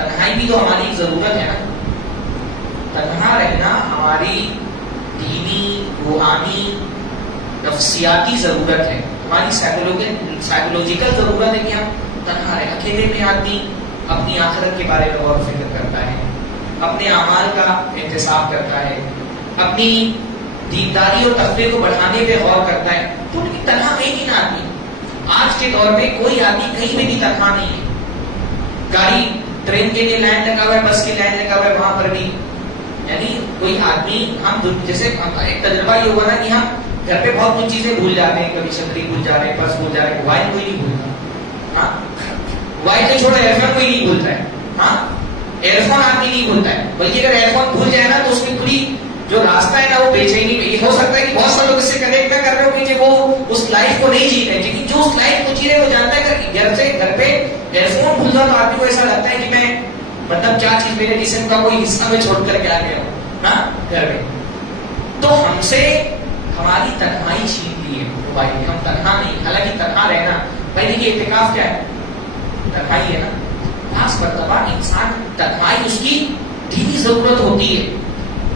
تنہائی بھی تو ہماری ایک ضرورت ہے نا. تنہا رہنا ہماری دینی، روحانی، نفسیاتی ضرورت ہے، ہماری سائیکولوجیکل ضرورت ہے کہ ہم تنہا رہیں. اکیلے میں آدمی اپنی آخرت کے بارے میں غور و فکر کرتا ہے، اپنے اعمال کا احتساب کرتا ہے، اپنی دینداری اور تقوی کو بڑھانے پہ غور کرتا ہے. تو تنہا ہے ہی نہ آدمی. آج کے دور میں کوئی آدمی کہیں میں بھی تنہا نہیں ہے. گاڑی ٹرین کے لیے لائن لگا ہوا ہے، بس کی لائن لگا ہوا ہے، وہاں پر بھی یعنی کوئی آدمی ہم جیسے ایک تجربہ یہ ہوا نا کہ ہم گھر پہ بہت کچھ چیزیں بھول جاتے ہیں، کبھی چھتری بھول جا رہے ہیں، پرس بھول جا رہے ہیں، موبائل کوئی نہیں بھولتا. ہاں موبائل تو چھوڑا، ایئر فون کوئی نہیں بھولتا ہے. ہاں ایئر فون آدمی نہیں بھولتا ہے، بلکہ اگر ایئر فون بھول جائے نا تو اس کی پوری جو راستہ ہے نا وہ بے چینی میں. یہ ہو سکتا ہے کہ بہت سے لوگ اس سے کنیکٹ نہ کر رہے ہو کہ وہ اس لائف کو نہیں جی رہے، لیکن جو اس لائف کو جی رہے وہ جانتا ہے کہ گھر پہ ایئر فون بھول جاؤ تو آدمی کو ایسا لگتا ہے کہ میں مطلب کیا چیز میرے جسم کا کوئی حصہ میں چھوڑ کر کے آ گیا ہوں گھر میں. تو ہم سے ہماری تنہائی چھین لی ہے موبائل نے. ہم تنہا نہیں، حالانکہ تنہا رہنا بھائی دیکھیے اعتکاف کیا ہے؟ تنہائی ہے نا. خاص مرتبہ انسان تنہائی اس کی دینی ضرورت ہوتی ہے.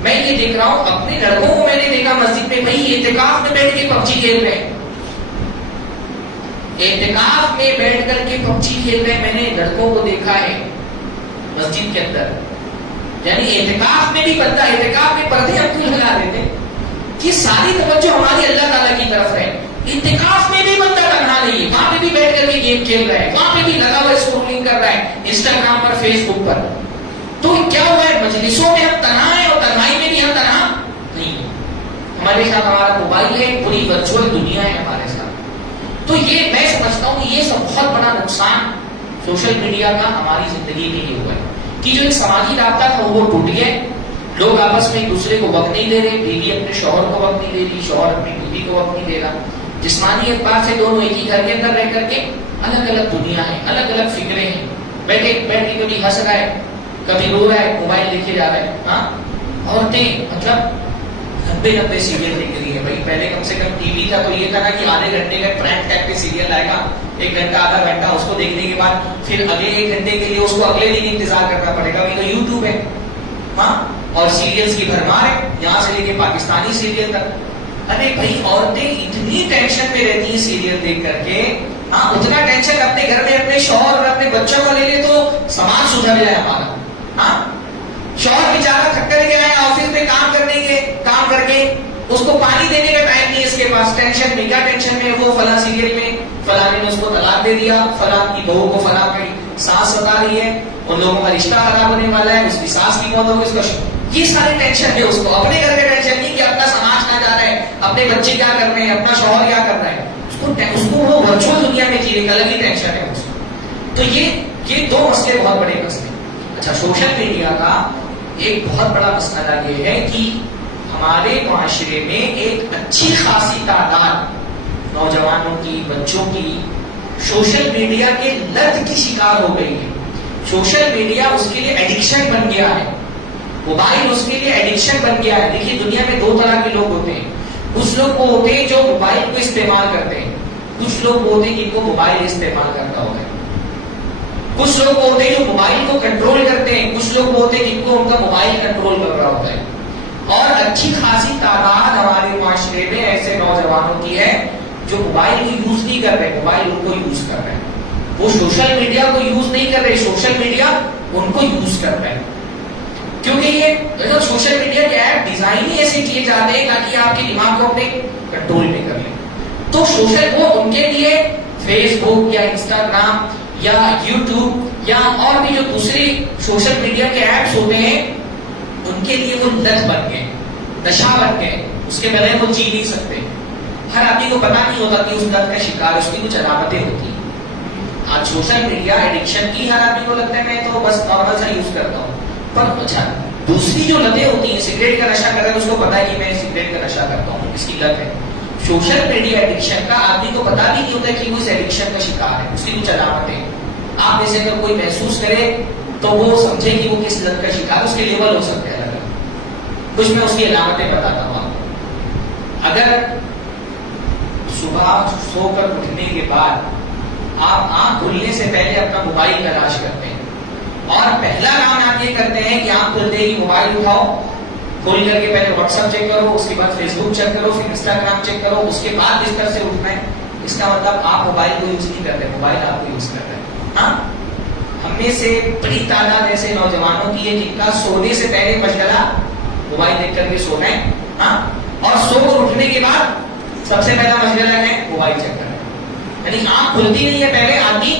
میں یہ دیکھ رہا ہوں اپنے لڑکوں کو، میں نے دیکھا مسجد میں بھائی اعتکاف میں بیٹھ کے پب جی کھیل رہے ہیں. اعتکاف میں بیٹھ کر کے پب جی کھیل رہے ہیں. میں نے لڑکوں کو دیکھا ہے مسجد کے اندر. یعنی اعتکاف میں بھی بنتا ہے، اعتکاف میں پردے ہم کیوں لگا دیتے کہ ساری توجہ ہماری اللہ تعالیٰ کی طرف ہے. اعتکاف میں بھی بندہ تنہا نہیں ہے، وہاں پہ بھی بیٹھ کر کے گیم کھیل رہا ہے، وہاں پہ بھی لگا ہوا اسکرولنگ کر رہا ہے انسٹاگرام پر، فیس بک پر. تو کیا ہوا ہے؟ مجلسوں میں ہم تنہا ہیں اور تنہائی میں بھی ہم تنہا نہیں ہیں. ہمارے ساتھ ہمارا موبائل ہے، پوری ورچوئل دنیا ہے ہمارے ساتھ. تو یہ میں سمجھتا ہوں کہ یہ سب بہت بڑا نقصان سوشل میڈیا کا ہماری زندگی میں یہ ہوا ہے کہ جو ایک سماجی رابطہ تھا وہ ٹوٹ گیا. لوگ آپس میں ایک دوسرے کو وقت نہیں دے رہے، بیوی اپنے شوہر کو وقت نہیں دے رہی، شوہر اپنی بیوی کو وقت نہیں دے رہا. جسمانی اعتبار سے دونوں ایک ہی گھر کے اندر رہ کر کے الگ الگ دنیا ہے، الگ الگ فکریں ہیں. بیٹھ کے کبھی ہنس رہا ہے، کبھی رو رہا ہے، موبائل لے کے جا رہا ہے. ہاں عورتیں مطلب لمبے سیریل دیکھ رہی ہے. بھائی پہلے کم سے کم ٹی وی تھا تو یہ تھا نا کہ آدھے گھنٹے کا پرائم ٹائم پہ سیریل آئے گا، 1 گھنٹہ آدھا گھنٹہ، اس کو دیکھنے کے بعد پھر اگلے 1 گھنٹے کے لیے اس کو اگلے دن انتظار کرنا پڑے گا. یہ تو یوٹیوب ہے. ہاں اور سیریلز کی بھرمار ہے، یہاں سے لے کے پاکستانی سیریل تک. ارے بھائی عورتیں اتنی ٹینشن میں رہتی ہیں سیریل دیکھ کر کے. ہاں اتنا ٹینشن اپنے گھر میں اپنے شوہر اور اپنے بچوں کو لے لے تو سماج سدھر جائے ہمارا. ہاں شوہر بیچارہ تھک کر کے آیا آفس میں کام کر کے اس کو پانی دینے کا ٹائم نہیں اس کے پاس. ٹینشن میں، کیا ٹینشن میں؟ وہ فلاں سیریل میں فلاں نے اس کو طلاق دے دیا، فلاں کی بہو کو فلاں کی ساس ستا رہی ہے، ان لوگوں کا رشتہ خراب ہونے والا ہے، اس کی ساس کی موت ہوگی، اس کا یہ سارے ٹینشن ہے اس کو. اپنے گھر کا ٹینشن نہیں کہ اپنا سماج کہاں جا رہا ہے، اپنے بچے کیا کر رہے ہیں، اپنا شوہر کیا کر رہا ہے. اس کو وہ ورچوئل دنیا میں جی، ایک الگ ہی ٹینشن ہے اس کو. تو یہ 2 مسئلے بہت بڑے مسئلے. اچھا سوشل میڈیا کا ایک بہت بڑا مسئلہ یہ ہے کہ ہمارے معاشرے میں ایک اچھی خاصی تعداد نوجوانوں کی، بچوں کی سوشل میڈیا کے لت کی شکار ہو گئی ہے. سوشل میڈیا اس کے لیے ایڈکشن بن گیا ہے، موبائل اس کے لیے ایڈکشن بن گیا ہے. دیکھیے دنیا میں 2 طرح کے لوگ ہوتے ہیں. کچھ لوگ وہ ہوتے ہیں جو موبائل کو استعمال کرتے ہیں، کچھ لوگ وہ ہوتے ہیں جن کو موبائل استعمال کرتا ہوتا ہے. کچھ لوگ وہ ہوتے ہیں جو موبائل کو کنٹرول کرتے ہیں، کچھ لوگ وہ ہوتے ہیں جن کو ان کا موبائل کنٹرول کر رہا ہوتا ہے. اور اچھی خاصی تعداد ہمارے معاشرے میں ایسے نوجوانوں کی ہے جو موبائل کو یوز نہیں کر رہے، موبائل ان کو یوز کر رہے ہیں. وہ سوشل میڈیا کو یوز نہیں کر رہے، سوشل میڈیا ان کو یوز کر رہے ہیں. کیونکہ یہ سوشل میڈیا کے ایپ ڈیزائن ہی ایسے کیے جاتے ہیں تاکہ آپ کے دماغ کو اپنے کنٹرول میں کر لیں. تو سوشل وہ ان کے لیے فیس بک یا انسٹاگرام یا یوٹیوب یا اور بھی جو دوسری سوشل میڈیا کے ایپس ہوتے ہیں ان کے لیے وہ لت بن گئے، نشہ بن گئے. اس کے بغیر وہ جی نہیں سکتے. ہر آدمی کو پتا نہیں ہوتا کہ اس لت کا شکار اس کی کچھ علامتیں ہوتی ہیں. آج سوشل میڈیا ایڈکشن کی ہر آدمی کو لگتا ہے میں تو بس نارمل سا یوز کرتا ہوں. پر اچھا دوسری جو لتیں ہوتی ہیں، سگریٹ کا نشہ کر رہا ہے اس کو پتا ہے کہ میں سگریٹ کا نشہ کرتا ہوں، اس کی لت ہے. سوشل میڈیا ایڈکشن کا آدمی کو پتا بھی نہیں ہوتا کہ وہ اس ایڈکشن کا شکار ہے، اس کی کچھ علامتیں. آپ میں سے اگر کوئی محسوس کرے تو وہ سمجھے کہ وہ کس لت کا شکار ہے. اس کے لیول ہو سکتے ہیں الگ الگ. کچھ میں اس کی علامتیں بتاتا ہوں آپ کو. اگر صبح سو کر اٹھنے کے بعد آپ آنکھ کھلنے سے پہلے اپنا موبائل تلاش کرتے ہیں اور پہلا کام آپ یہ کرتے ہیں کہ آپ کھلتے ہی موبائل اٹھاؤ, کھول کر کے پہلے واٹس ایپ چیک کرو, اس کے بعد فیس بک چیک کرو, پھر انسٹاگرام چیک کرو, اس کے بعد بستر سے اٹھنا ہے. اس کا مطلب آپ موبائل کو یوز نہیں کرتے, موبائل آپ کو یوز کر رہے ہیں. ہاں, ہم میں سے بڑی تعداد ایسے نوجوانوں کی ہے جن کا سونے سے پہلے مشغلہ موبائل دیکھ کر کے سونا ہے. ہاں, اور سو کر اٹھنے کے بعد سب سے پہلا مشغلہ ہے موبائل چیک کرنا. یعنی آنکھ کھلتی نہیں ہے, پہلے آدمی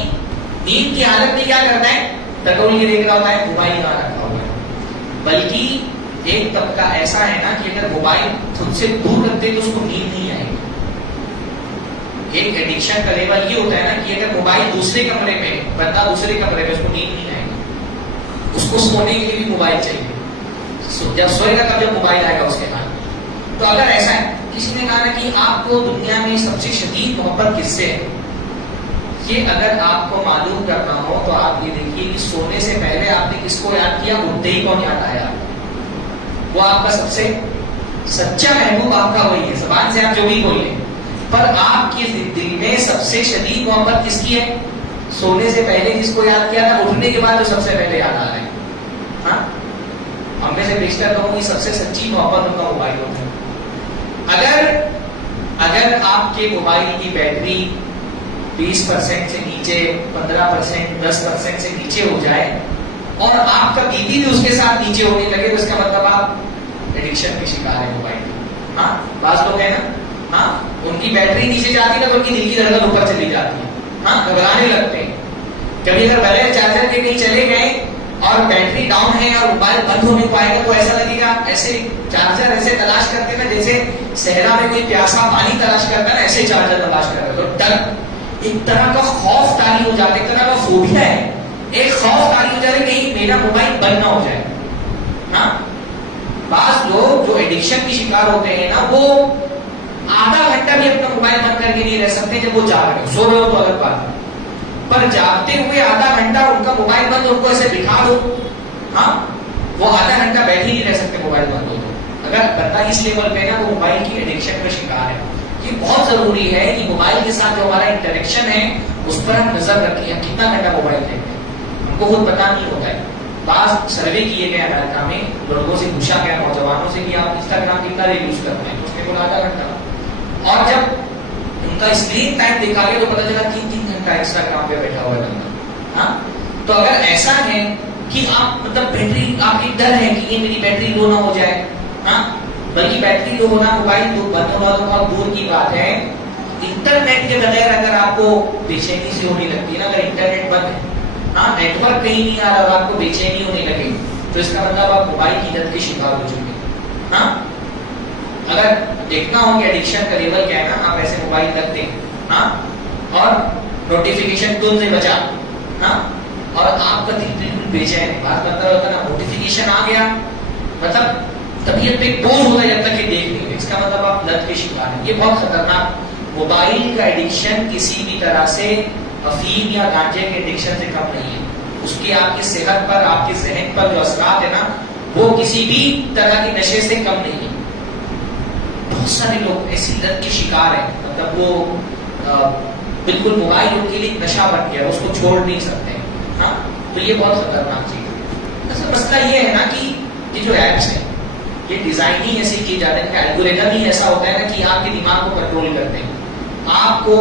نیند کی حالت میں کیا کرتا ہے, ٹٹول یہ دیکھ رہا ہوتا ہے, موبائل کہاں رکھا ہوا ہے. بلکہ ایک طبقہ ایسا ہے نا کہ اگر موبائل خود سے دور رکھتے تو اس کو نیند نہیں آئے گی. ایک ایڈکشن کا لیول یہ ہوتا ہے نا کہ اگر موبائل دوسرے کمرے میں, بندہ دوسرے کمرے میں, اس کو نیند نہیں آئے گی. اس کو سونے کے لیے بھی موبائل چاہیے. جب سوئے گا تب جب موبائل آئے گا اس کے ہاتھ. تو اگر ایسا ہے, کسی نے کہا نا کہ آپ کو دنیا میں سب سے شدید محبت کس سے ہے, یہ اگر آپ کو معلوم کرنا ہو تو آپ یہ دیکھیے کہ سونے سے پہلے آپ نے کس کو یاد کیا, اٹھتے ہی کون یاد آیا. وہ آپ کا سب سے سچا محبوب آپ کا وہی ہے. زبان سے آپ جو بھی بولیں, پر آپ کے دل میں سب سے شدید محبت کس کی ہے, سونے سے پہلے جس کو یاد کیا تھا, اٹھنے کے بعد جو سب سے پہلے یاد آ رہے ہیں. ہاں, ہم میں سے بیشتر لوگوں کی سب سے سچی محبت ان کا موبائل ہوتا ہے. اگر آپ کے موبائل کی بیٹری 20% سے نیچے, 15%, 10% سے نیچے ہو جائے اور آپ کا بی پی بھی اس کے ساتھ نیچے ہونے لگے, تو اس کا مطلب آپ ایڈکشن کے شکار ہیں موبائل کی. ہاں, بعض لوگ ہیں نا, ہاں, ان کی بیٹری نیچے جاتی ہے تو ان کی دل کی دھڑکن اوپر چلی جاتی ہے. ہاں, گھبرانے لگتے ہیں. کبھی اگر بغیر چارجر کے کہیں چلے گئے اور بیٹری ڈاؤن ہے اور موبائل بند ہونے کو آئے گا تو ایسا لگے گا ایسے چارجر ایسے تلاش کرتے ہیں جیسے صحرا میں کوئی پیاسا پانی تلاش کرتا ہے نا, ایسے چارجر تلاش کرتا ہے. تو ڈر, ایک طرح کا خوف طاری ہو جاتا ہے, ایک طرح کا فوبیا ہے, ایک خوف طاری ہو جاتا ہے کہیں میرا موبائل بند نہ ہو جائے. ہاں, بعض لوگ جو ایڈکشن کی شکار ہوتے ہیں نا, وہ آدھا گھنٹہ بھی اپنا موبائل بند کر کے نہیں رہ سکتے جب وہ جاگ رہے, سو رہے ہو تو الگ بات ہے, پر جاگتے ہوئے آدھا گھنٹہ ان کا موبائل بند, ان کو ایسے بٹھا دو, ہاں, وہ آدھا گھنٹہ بیٹھ ہی نہیں رہ سکتے موبائل بند ہو تو. اگر بندہ اس لیول پہ نا, وہ موبائل کی ایڈکشن کا شکار ہے. یہ بہت ضروری ہے کہ موبائل کے ساتھ جو ہمارا انٹریکشن ہے اس پر ہم نظر رکھیں. ہم کتنا گھنٹہ موبائل دیکھتے ہیں ہم کو خود پتا نہیں ہوتا ہے. بعض سروے کیے گئے امریکہ میں, لوگوں سے پوچھا گیا, نوجوانوں سے, کہ آپ انسٹاگرام کتنا دیر یوز کرتے ہیں, تو اس نے بولا آدھا گھنٹہ. اور جب ان کا اسکرین ٹائم دیکھا گیا تو پتا چلا 3 گھنٹہ انسٹاگرام پہ بیٹھا ہوا ہے. ہاں, تو اگر ایسا ہے کہ آپ مطلب بیٹری, آپ کی ڈر ہے کہ یہ میری بیٹری لو نہ ہو جائے, ہاں, بلکہ بیٹری لو ہونا, موبائل بند ہونا تو بہت دور کی بات ہے. انٹرنیٹ کے بغیر اگر آپ کو بے چینی سے ہونے لگتی ہے نا, اگر انٹرنیٹ بند ہے, ہاں, نیٹ ورک کہیں نہیں آ رہا اور آپ کو بے چینی ہونے لگے, تو اس کا مطلب آپ موبائل کی لت کے شکار ہو چکے. ہاں, اگر دیکھنا ہو کہ ایڈکشن کا لیول کیا ہے نا, آپ ایسے موبائل رکھ دیں, ہاں, اور نوٹیفیکیشن ٹون سے بچا, ہاں, اور آپ کا دل بالکل بے چین ہے. بات کرتا ہوتا نا, نوٹیفیکیشن آ گیا مطلب طبیعت پہ بوجھ ہوتا ہے جب تک کہ دیکھ نہیں گے, اس کا مطلب آپ لت کے شکار ہیں. یہ بہت خطرناک. موبائل کا ایڈکشن کسی بھی طرح سے افیم یا گانجے کے ایڈکشن سے کم نہیں ہے. اس کے آپ کی صحت پر, آپ کے ذہن پر جو اثرات ہے نا, وہ کسی بھی طرح کے نشے سے کم نہیں ہے. بہت سارے لوگ ایسی لت کے شکار ہیں, مطلب وہ بالکل موبائل ان کے لیے نشہ بن گیا, اس کو چھوڑ نہیں سکتے. ہاں, تو یہ بہت خطرناک چیز ہے. اصل مسئلہ یہ ہے نا کہ یہ جو ایپس ہیں یہ ڈیزائن ہی ایسے کیے جاتے ہیں, الگوریتھم ہی ایسا ہوتا ہے نا کہ آپ کے دماغ کو کنٹرول کرتے ہیں. آپ کو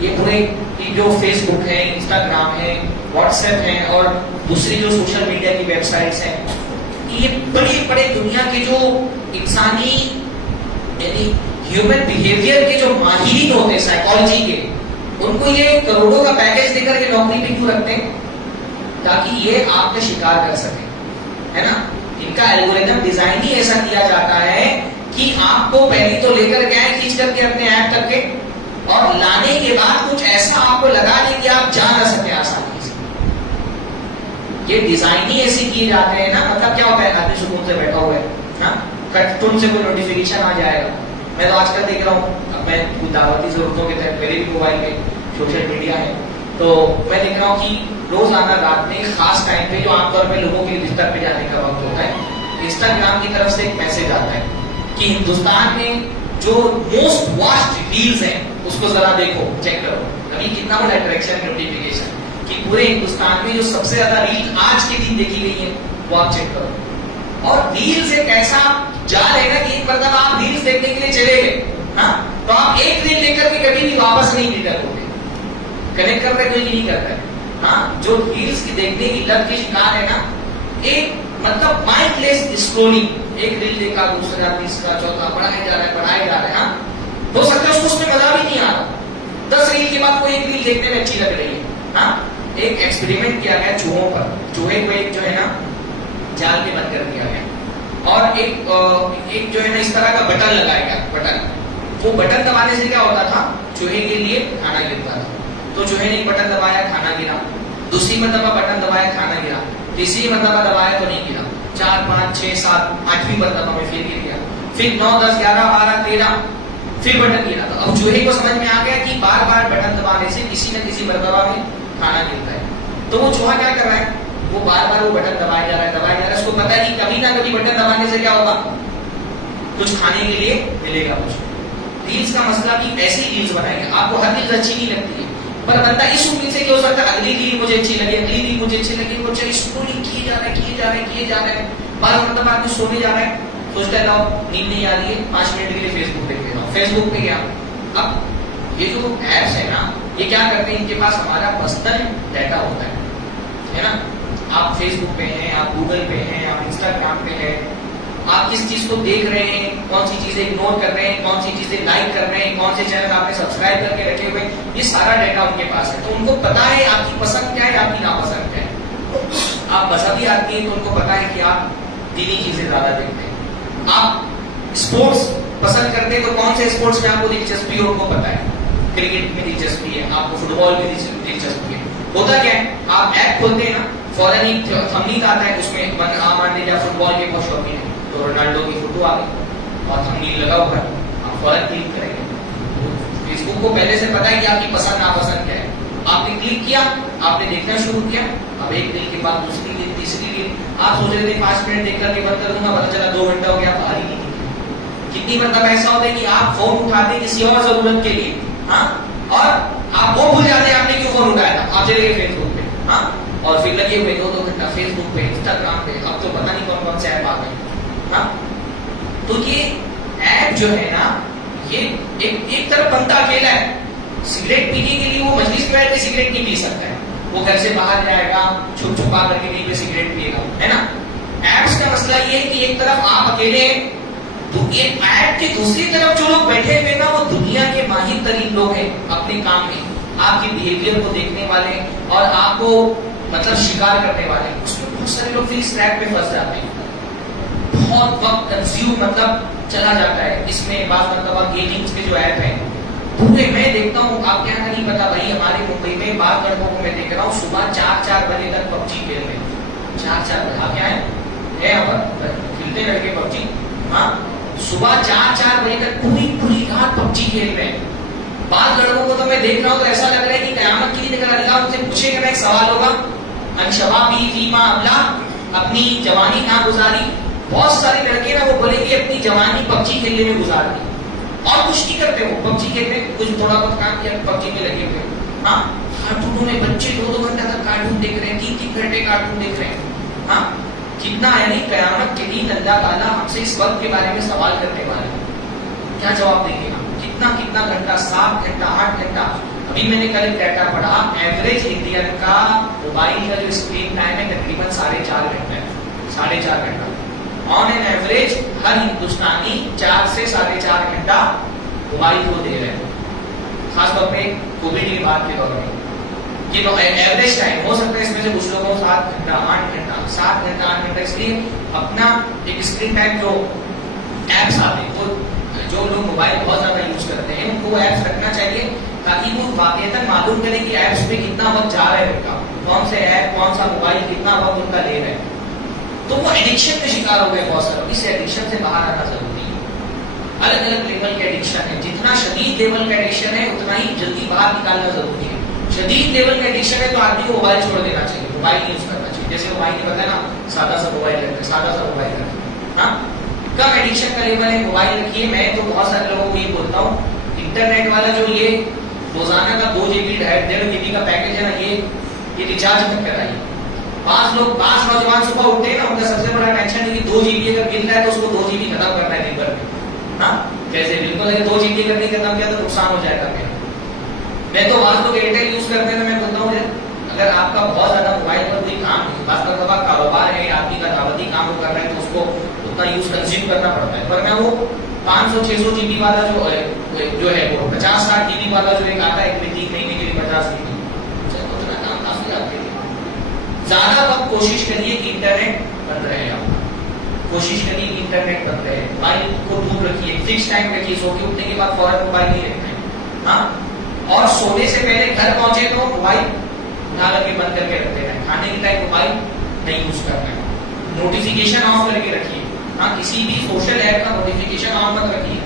یہ پورے جو فیس بک ہے, انسٹاگرام ہے, واٹس ایپ ہے اور دوسری جو سوشل میڈیا کی ویب سائٹس ہیں, یہ بڑے بڑے دنیا کے جو انسانی یعنی ہیومن بیہیویئر کے جو ماہرین ہوتے ہیں سائیکالوجی کے, ان کو یہ کروڑوں کا پیکج دے کر کے نوکری پہ کیوں رکھتے ہیں, تاکہ یہ آپ کا شکار کر سکیں, ہے نا. ان کا الگوریتھم ڈیزائن ہی ایسا کیا جاتا ہے کہ آپ کو پہلی تو لے کر گئے کھینچ کر کے اپنے ایپ تک کے, اور لانے کے بعد کچھ ایسا آپ کو لگا دیں کہ آپ جا نہ سکیں آسانی سے. یہ ڈیزائن ہی ایسے کیے جاتے ہیں نا. مطلب کیا ہوتا ہے, آدمی سکون سے بیٹھا ہوا ہے, ہاں, کٹ سے کوئی نوٹیفیکیشن آ جائے گا. میں تو آج کل دیکھ رہا ہوں, اب میں دعوتی ضرورتوں کے تحت میرے بھی موبائل میں سوشل میڈیا ہے, تو میں دیکھ رہا ہوں کہ روزانہ رات میں خاص ٹائم پہ جو عام طور پہ لوگوں کے بستر پہ جانے کا وقت ہوتا ہے, انسٹاگرام کی طرف سے ایک میسج آتا ہے کہ ہندوستان میں جو موسٹ واسٹ ریلز ہیں اس کو ذرا دیکھو, چیک کرو. ابھی کتنا بڑا اٹریکشن ہے نوٹیفیکیشن کہ پورے ہندوستان میں جو سب سے زیادہ ریل آج کے دن دیکھی گئی ہے وہ آپ چیک کرو. اور ریلز ایک ایسا جال ہے نا کہ ایک مرتبہ آپ ریلز دیکھنے کے لیے چلے گئے ہاں تو آپ ایک ریل دیکھ کر کے کبھی بھی واپس نہیں ریٹرن ہوگے. کنیکٹ کرتا ہے کوئی نہیں کرتا ہے. ہاں جو ریلز کی دیکھنے کی لت کے شکار ہے نا, ایک مطلب مائنڈ لیس اسکرولنگ, ایک ریل دیکھا دوسرا تیسرا چوتھا پڑھایا جا رہا ہے. ہاں ہو سکتا ہے اس میں مزہ بھی نہیں آ رہا, 10 ریل کے بعد کوئی ایک ریل دیکھنے میں اچھی لگ رہی ہے. ہاں ایک ایکسپیریمنٹ کیا گیا چوہوں پر, چوہے کو ایک جو ہے نا جال میں بند کر دیا گیا اور ایک جو ہے نا اس طرح کا بٹن لگایا گیا. بٹن, وہ بٹن دبانے سے کیا ہوتا تھا, چوہے کے لیے کھانا گرتا تھا. تو چوہے نے بٹن دبایا کھانا گرا, دوسری مرتبہ بٹن دبایا کھانا گرا, تیسری مرتبہ دبایا تو نہیں گرا, 4 5 6 7 8ویں مرتبہ میں پھر گر گیا, پھر 9 10 11 12 13 پھر بٹن گرا. تو اب چوہے کو سمجھ میں آ گیا کہ بار بار بٹن دبانے سے کسی نہ کسی مرتبہ میں کھانا گرتا ہے. تو وہ چوہا کیا کر رہا ہے, وہ بار بار وہ بٹن دبایا جا رہا ہے. اس کو پتا ہے کہ کبھی نہ کبھی بٹن دبانے سے کیا ہوگا, کچھ کھانے کے لیے ملے گا کچھ. ریلز کا مسئلہ بھی ایسی ریلز بنائیں گے, آپ کو ہر ریلز اچھی نہیں لگتی ہے پر بندہ اس امید سے کہ ہو سکتا ہے اگلی ریل مجھے اچھی لگے, اگلی ریل مجھے اچھی لگے, وہ چاہے اسکرولنگ کیے جا رہے ہیں. بار مرتبہ آدمی سونے جا رہا ہے, سوچتا ہے لاؤ نیند نہیں آ رہی ہے 5 منٹ کے لیے فیس بک دیکھ لیتا ہوں. فیس بک پہ گیا, اب یہ جو ایپس ہے نا یہ کیا کرتے ہیں, ان کے پاس ہمارا پرسنل ڈیٹا ہوتا ہے نا. آپ فیس بک پہ ہیں, آپ گوگل پہ ہیں, آپ انسٹاگرام پہ ہیں, آپ کس چیز کو دیکھ رہے ہیں, کون سی چیزیں اگنور کر رہے ہیں, کون سی چیزیں لائک کر رہے ہیں, کون سے چینل آپ نے سبسکرائب کر کے رکھے ہوئے, یہ سارا ڈیٹا ان کے پاس ہے. تو ان کو پتا ہے آپ کی پسند کیا ہے, آپ کی ناپسند کیا ہے. آپ مذہبی آدمی ہیں تو ان کو پتا ہے کہ آپ دینی چیزیں زیادہ دیکھتے ہیں. آپ اسپورٹس پسند کرتے ہیں تو کون سے اسپورٹس میں آپ کو دلچسپی ہے ان کو پتا ہے. کرکٹ میں دلچسپی ہے, آپ کو فٹ بال میں دلچسپی ہے. ہوتا کیا ہے, آپ ایپ کھولتے ہیں نا فوراً ایک تھمبنیل آتا ہے, اس میں مان لیجیے فٹ بال کے بہت شوقین ہیں تو رونالڈو کی فوٹو آ گئی اور تھمبنیل لگا ہوا ہے, آپ فوراً کلک کریں گے. فیس بک کو پہلے سے پتا ہے کہ آپ کی پسند ناپسند کیا ہے. آپ نے کلک کیا, آپ نے دیکھنا شروع کیا, اب ایک ریل کے بعد دوسری ریل, تیسری ریل, آپ سوچ رہے تھے 5 منٹ دیکھ کر کے بند کر دوں گا, پتا چلا 2 گھنٹہ ہو گیا, باہر ہی نہیں. کتنی مرتبہ ایسا ہوتا ہے کہ آپ فون اٹھاتے کسی اور ضرورت کے لیے, ہاں, اور آپ وہ بھول جاتے ہیں آپ نے کیوں فون اٹھایا تھا, آپ چلے گئے فیس بک پہ, ہاں, اور پھر لگے ہوئے 2 گھنٹہ فیس بک پہ, انسٹاگرام پہ, اب تو پتہ نہیں کون کون سے ایپ آ گئے. ہاں تو یہ ایپ جو ہے نا یہ ایک طرف بنتا اکیلا ہے. سگریٹ پینے کے لیے وہ مجلس میں بیٹھ کے سگریٹ نہیں پی سکتا ہے, وہ گھر سے باہر جائے گا, چھپ چھپا کر کے کہیں پہ سگریٹ پیے گا, ہے نا. ایپس کا مسئلہ یہ ہے کہ ایک طرف آپ اکیلے ہیں, تو ایک ایپ کی دوسری طرف جو لوگ بیٹھے ہوئے نا وہ دنیا کے ماہر ترین لوگ ہیں اپنے کام میں, آپ کے بیہیویئر کو دیکھنے والے اور آپ کو مطلب شکار کرنے والے. اس میں بہت سارے لوگ پھر اس ٹریپ میں پھنس جاتے ہیں, بہت وقت کنزیوم مطلب چلا جاتا ہے اس میں. بعض مرتبہ گیمنگز کے جو ایپ ہیں پورے میں دیکھتا ہوں, آپ کے یہاں نہیں پتا بھائی, ہمارے ممبئی میں بعض لڑکوں کو میں دیکھ رہا ہوں صبح 4 بجے تک پب جی کھیل رہے ہیں. 4 بجے آپ کیا ہے یہاں پر کھیلتے لڑکے پب جی, ہاں, صبح 4 بجے تک پوری رات پب جی کھیل رہے ہیں. بعض لڑکوں کو تو میں دیکھ رہا ہوں تو ایسا لگ رہا ہے کہ قیامت کی نہیں, اگر اللہ ان سے پوچھے گا ایک سوال ہوگا, انشبابی فیما ابلا, اپنی جوانی نہ گزاری. بہت سارے لڑکے نا وہ بولیں گے اپنی جوانی پب جی کھیلنے میں گزار دی, اور کچھ نہیں کرتے, وہ پب جی کھیلتے, کچھ تھوڑا بہت کام کیا, پب جی میں لگے ہوئے. ہاں کارٹونوں میں بچے 2 گھنٹہ تک کارٹون دیکھ رہے ہیں, 3 گھنٹے کارٹون دیکھ رہے ہیں. ہاں کتنا, یعنی قیامت کے دن اللہ تعالیٰ ہم سے اس وقت کے بارے میں سوال کرنے والے ہیں, کیا جواب دیں گے ہم, کتنا گھنٹہ, 7 گھنٹہ 8 گھنٹہ. ابھی میں نے کل ایک ڈیٹا پڑھا, ایوریج انڈین کا موبائل کا جو اسکرین ٹائم ہے تقریباً 4.5 گھنٹہ ہے. 4.5 گھنٹہ آن این ایوریج ہر ہندوستانی 4 سے 4.5 گھنٹہ موبائل کو دے رہے ہیں, خاص طور پہ کووڈ کے بعد کے دور میں. یہ تو ایوریج ٹائم ہو سکتا ہے, اس میں سے کچھ لوگوں 7 گھنٹہ 8 گھنٹہ 7 گھنٹہ 8 گھنٹہ. اس لیے اپنا ایک اسکرین ٹائم جو ایپس آتے ہیں, وہ جو لوگ موبائل بہت زیادہ یوز کرتے ہیں ان کو ایپس رکھنا چاہیے تاکہ وہ واقعتاً معلوم کرے کہ ایپس پہ کتنا وقت جا رہا ہے ان کا, کون سے ایپ, کون سا موبائل کتنا وقت ان کا لے رہا ہے. تو وہ ایڈکشن کا شکار ہو گئے بہت سارے. اس ایڈکشن سے باہر آنا ضروری ہے. الگ الگ لیول کے ایڈکشن ہے, جتنا شدید لیول کا ایڈکشن ہے اتنا ہی جلدی باہر نکالنا ضروری ہے. شدید لیول کا ایڈکشن ہے تو آدمی کو موبائل چھوڑ دینا چاہیے, موبائل یوز کرنا چاہیے. جیسے موبائل نہیں پتا ہے نا, سادہ سا موبائل رکھتے, سادہ سا موبائل رکھتے. ہاں کم ایڈکشن کا لیول ہے, موبائل رکھیے. میں تو بہت سارے لوگوں کو یہ بولتا ہوں, انٹرنیٹ والا جو یہ روزانہ کا 2 GB 1.5 GB کا پیکج ہے نا, یہ ریچارج مت کرائیے. بعض نوجوان صبح اٹھتے ہیں نا, ان کا سب سے بڑا ٹینشن ہے کہ 2 GB اگر مل رہا ہے تو اس کو 2 GB ختم کرنا ہے دن بھر میں. ہاں کیسے بالکل اگر 2 GB اگر نہیں ختم کیا تو نقصان ہو جائے گا. میں تو بعض لوگ ایئرٹیل یوز کرتے ہیں, میں بولتا ہوں اگر آپ کا بہت زیادہ موبائل پر کوئی کام ہے, بعض کا کاروبار ہے, آدمی کا دعوتی کام وہ کر رہے ہیں تو اس کو اتنا یوز کنزیوم کرنا پڑتا ہے. پر میں وہ 500-600 GB والا جو ہے وہ 50-60 GB والا جو ایک آتا ہے 3 مہینے کے لیے 50 GB, اتنا کام کافی آپ کے لیے. زیادہ وقت کوشش کریے کہ انٹرنیٹ بند رہے. آپ کوشش کریے کہ انٹرنیٹ بند رہے. موبائل کو دور رکھیے, فکس ٹائم رکھیے, سو کے اٹھنے کے بعد فوراً موبائل نہیں رکھنا ہے. ہاں, اور سونے سے پہلے گھر پہنچے تو موبائل اٹھا کر کے بند کر کے رکھتے ہیں. کھانے کے ٹائم موبائل نہیں یوز کرنا ہے. نوٹیفیکیشن آف کر کے رکھیے. ہاں, کسی بھی سوشل ایپ کا نوٹیفیکیشن آن مت رکھیے.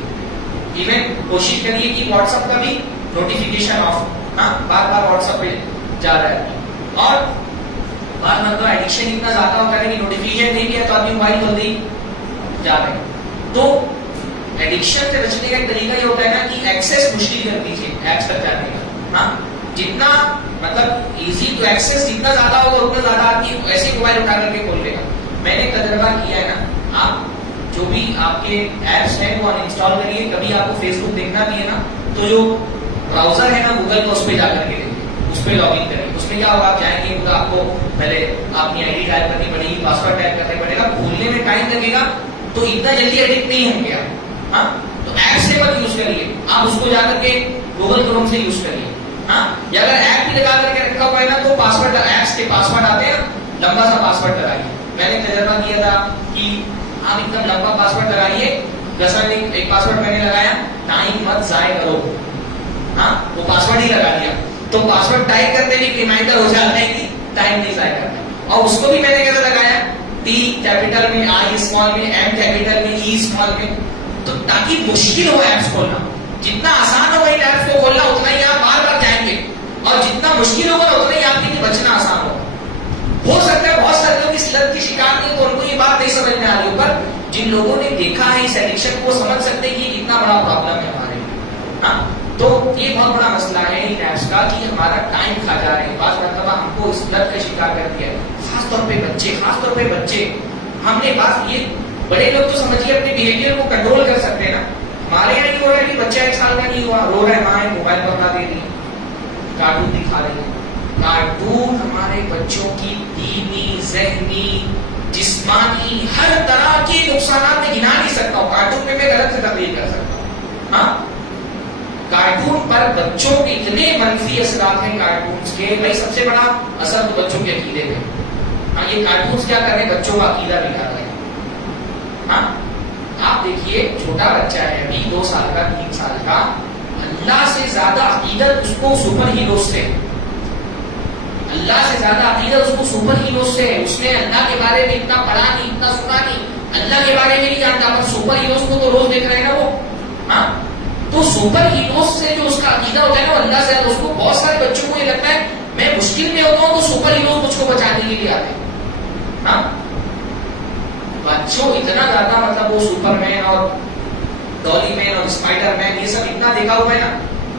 ایون کوشش کریے کہ واٹس ایپ کا بھی نوٹیفیکیشن آف. ہاں, بار بار واٹس ایپ پہ جا رہا ہے. اور بعض مرتبہ ایڈکشن اتنا زیادہ ہوتا ہے کہ نوٹیفیکیشن نہیں کیا تو آدمی موبائل کھول دی جا رہے ہیں. تو ایڈکشن سے بچنے کا ایک طریقہ یہ ہوتا ہے نا کہ ایکسس مشکل کر دیجیے ایپس تک جانے کا. ہاں, جتنا مطلب ایزی ٹو ایکسس جتنا زیادہ ہوگا اتنا زیادہ آپ کی ایسے موبائل اٹھا کر کے کھول لے گا. میں نے تجربہ کیا ہے نا, آپ جو بھی آپ کے ایپس ہیں وہ انسٹال کریے. کبھی آپ کو فیس بک دیکھنا بھی ہے نا تو جو براؤزر ہے نا گوگل کا, اس پہ جا کر کے دیکھیے, اس پہ لاگ ان کریے. اس میں کیا ہوگا, آپ جائیں گے آپ کو پہلے اپنی آئی ڈی ٹائپ کرنی پڑے گی, پاسورڈ ٹائپ کرنا پڑے گا. کھولنے میں ٹائم لگے گا تو اتنا جلدی ایڈکٹ نہیں ہوں گے آپ. ہاں, تو ایپ سے مت یوز کریے, آپ اس کو جا کر کے گوگل کروم سے یوز کریے. ہاں, یا اگر ایپ بھی لگا کر کے رکھا ہوا ہے نا تو پاسورڈ ایپس کے پاسورڈ آتے ہیں, لمبا سا پاسورڈ لگائیے. میں نے تجربہ کیا تھا کہ آپ ایک دم لمبا پاسورڈ لگائیے. جیسا ایک پاسورڈ میں نے لگایا, ٹائم مت ضائع کرو. ہاں, وہ پاسورڈ ہی لگا دیا تو پاسورڈ ٹائپ کرتے بھی ریمائنڈر ہو جاتا ہے کہ ٹائم نہیں ضائع کرنا. اور اس کو بھی میں نے کیسے لگایا, ٹی کیپیٹل میں, آئی اسمال میں, ایم کیپیٹل میں, ای اسمال میں, تو تاکہ مشکل ہو ایپس کھولنا. جتنا آسان ہوگا ان ایپس کو کھولنا اتنا ہی آپ بار بار جائیں گے, اور جتنا مشکل ہوگا اتنا ہی آپ کے لیے بچنا آسان ہوگا. ہو سکتا ہے بہت سارے لوگ اس لت کی شکار نہیں تو ان کو یہ بات نہیں سمجھ میں آ رہی, پر جن لوگوں نے دیکھا ہے اس ایڈکشن کو سمجھ سکتے ہیں کہ یہ کتنا بڑا پرابلم ہے ہمارے لیے. ہاں, تو یہ بہت بڑا مسئلہ ہے ان ایپس کا کہ ہمارا ٹائم کھا جا رہے ہیں. بعض مرتبہ ہم کو اس لت کا شکار کر دیا ہے, خاص طور پہ بچے. ہم نے بات یہ بڑے لوگ تو سمجھیے اپنے بیہیویئر کو کنٹرول کر سکتے ہیں نا. ہمارے یہاں یہ ہو رہا ہے کہ بچہ 1 سال کا نہیں ہوا, رو رہا ہے, ماں موبائل پر بتا دے رہی ہے, کارٹون دکھا رہی ہے. کارٹون ہمارے بچوں کی دینی, ذہنی, جسمانی ہر طرح کے نقصانات میں گنا نہیں سکتا ہوں. کارٹون پہ میں غلط سے تقریر کر سکتا ہوں. ہاں, کارٹون پر بچوں کے اتنے منفی اثرات ہیں کارٹونز کے. بھائی سب سے بڑا اثر تو بچوں کے عقیدے میں. ہاں, یہ کارٹونز کیا کر رہے ہیں, بچوں کا عقیدہ بگاڑ رہے ہیں. ہاں, آپ دیکھیے چھوٹا بچہ ہے ابھی 2 سال کا, 3 سال کا, اللہ سے زیادہ عقیدت اس کو سپر ہیروز سے, اللہ سے زیادہ عقیدت اس کو سپر ہیروز سے. اس نے اللہ کے بارے میں اتنا پڑھا نہیں, اتنا سنا نہیں, اللہ کے بارے میں نہیں جانتا, پر سپر ہیروز کو تو روز دیکھ رہے ہیں نا وہ. ہاں, تو سپر ہیروز سے جو اس کا عقیدہ ہوتا ہے نا اللہ سے, اس کو بہت سارے بچوں کو یہ لگتا ہے میں مشکل میں ہوتا ہوں تو سپر ہیروز مجھ کو بچانے کے لیے آتے ہیں. ہاں, بچوں اتنا زیادہ مطلب وہ سپر مین اور ڈالی مین اور اسپائڈر مین یہ سب اتنا دیکھا ہوا ہے نا,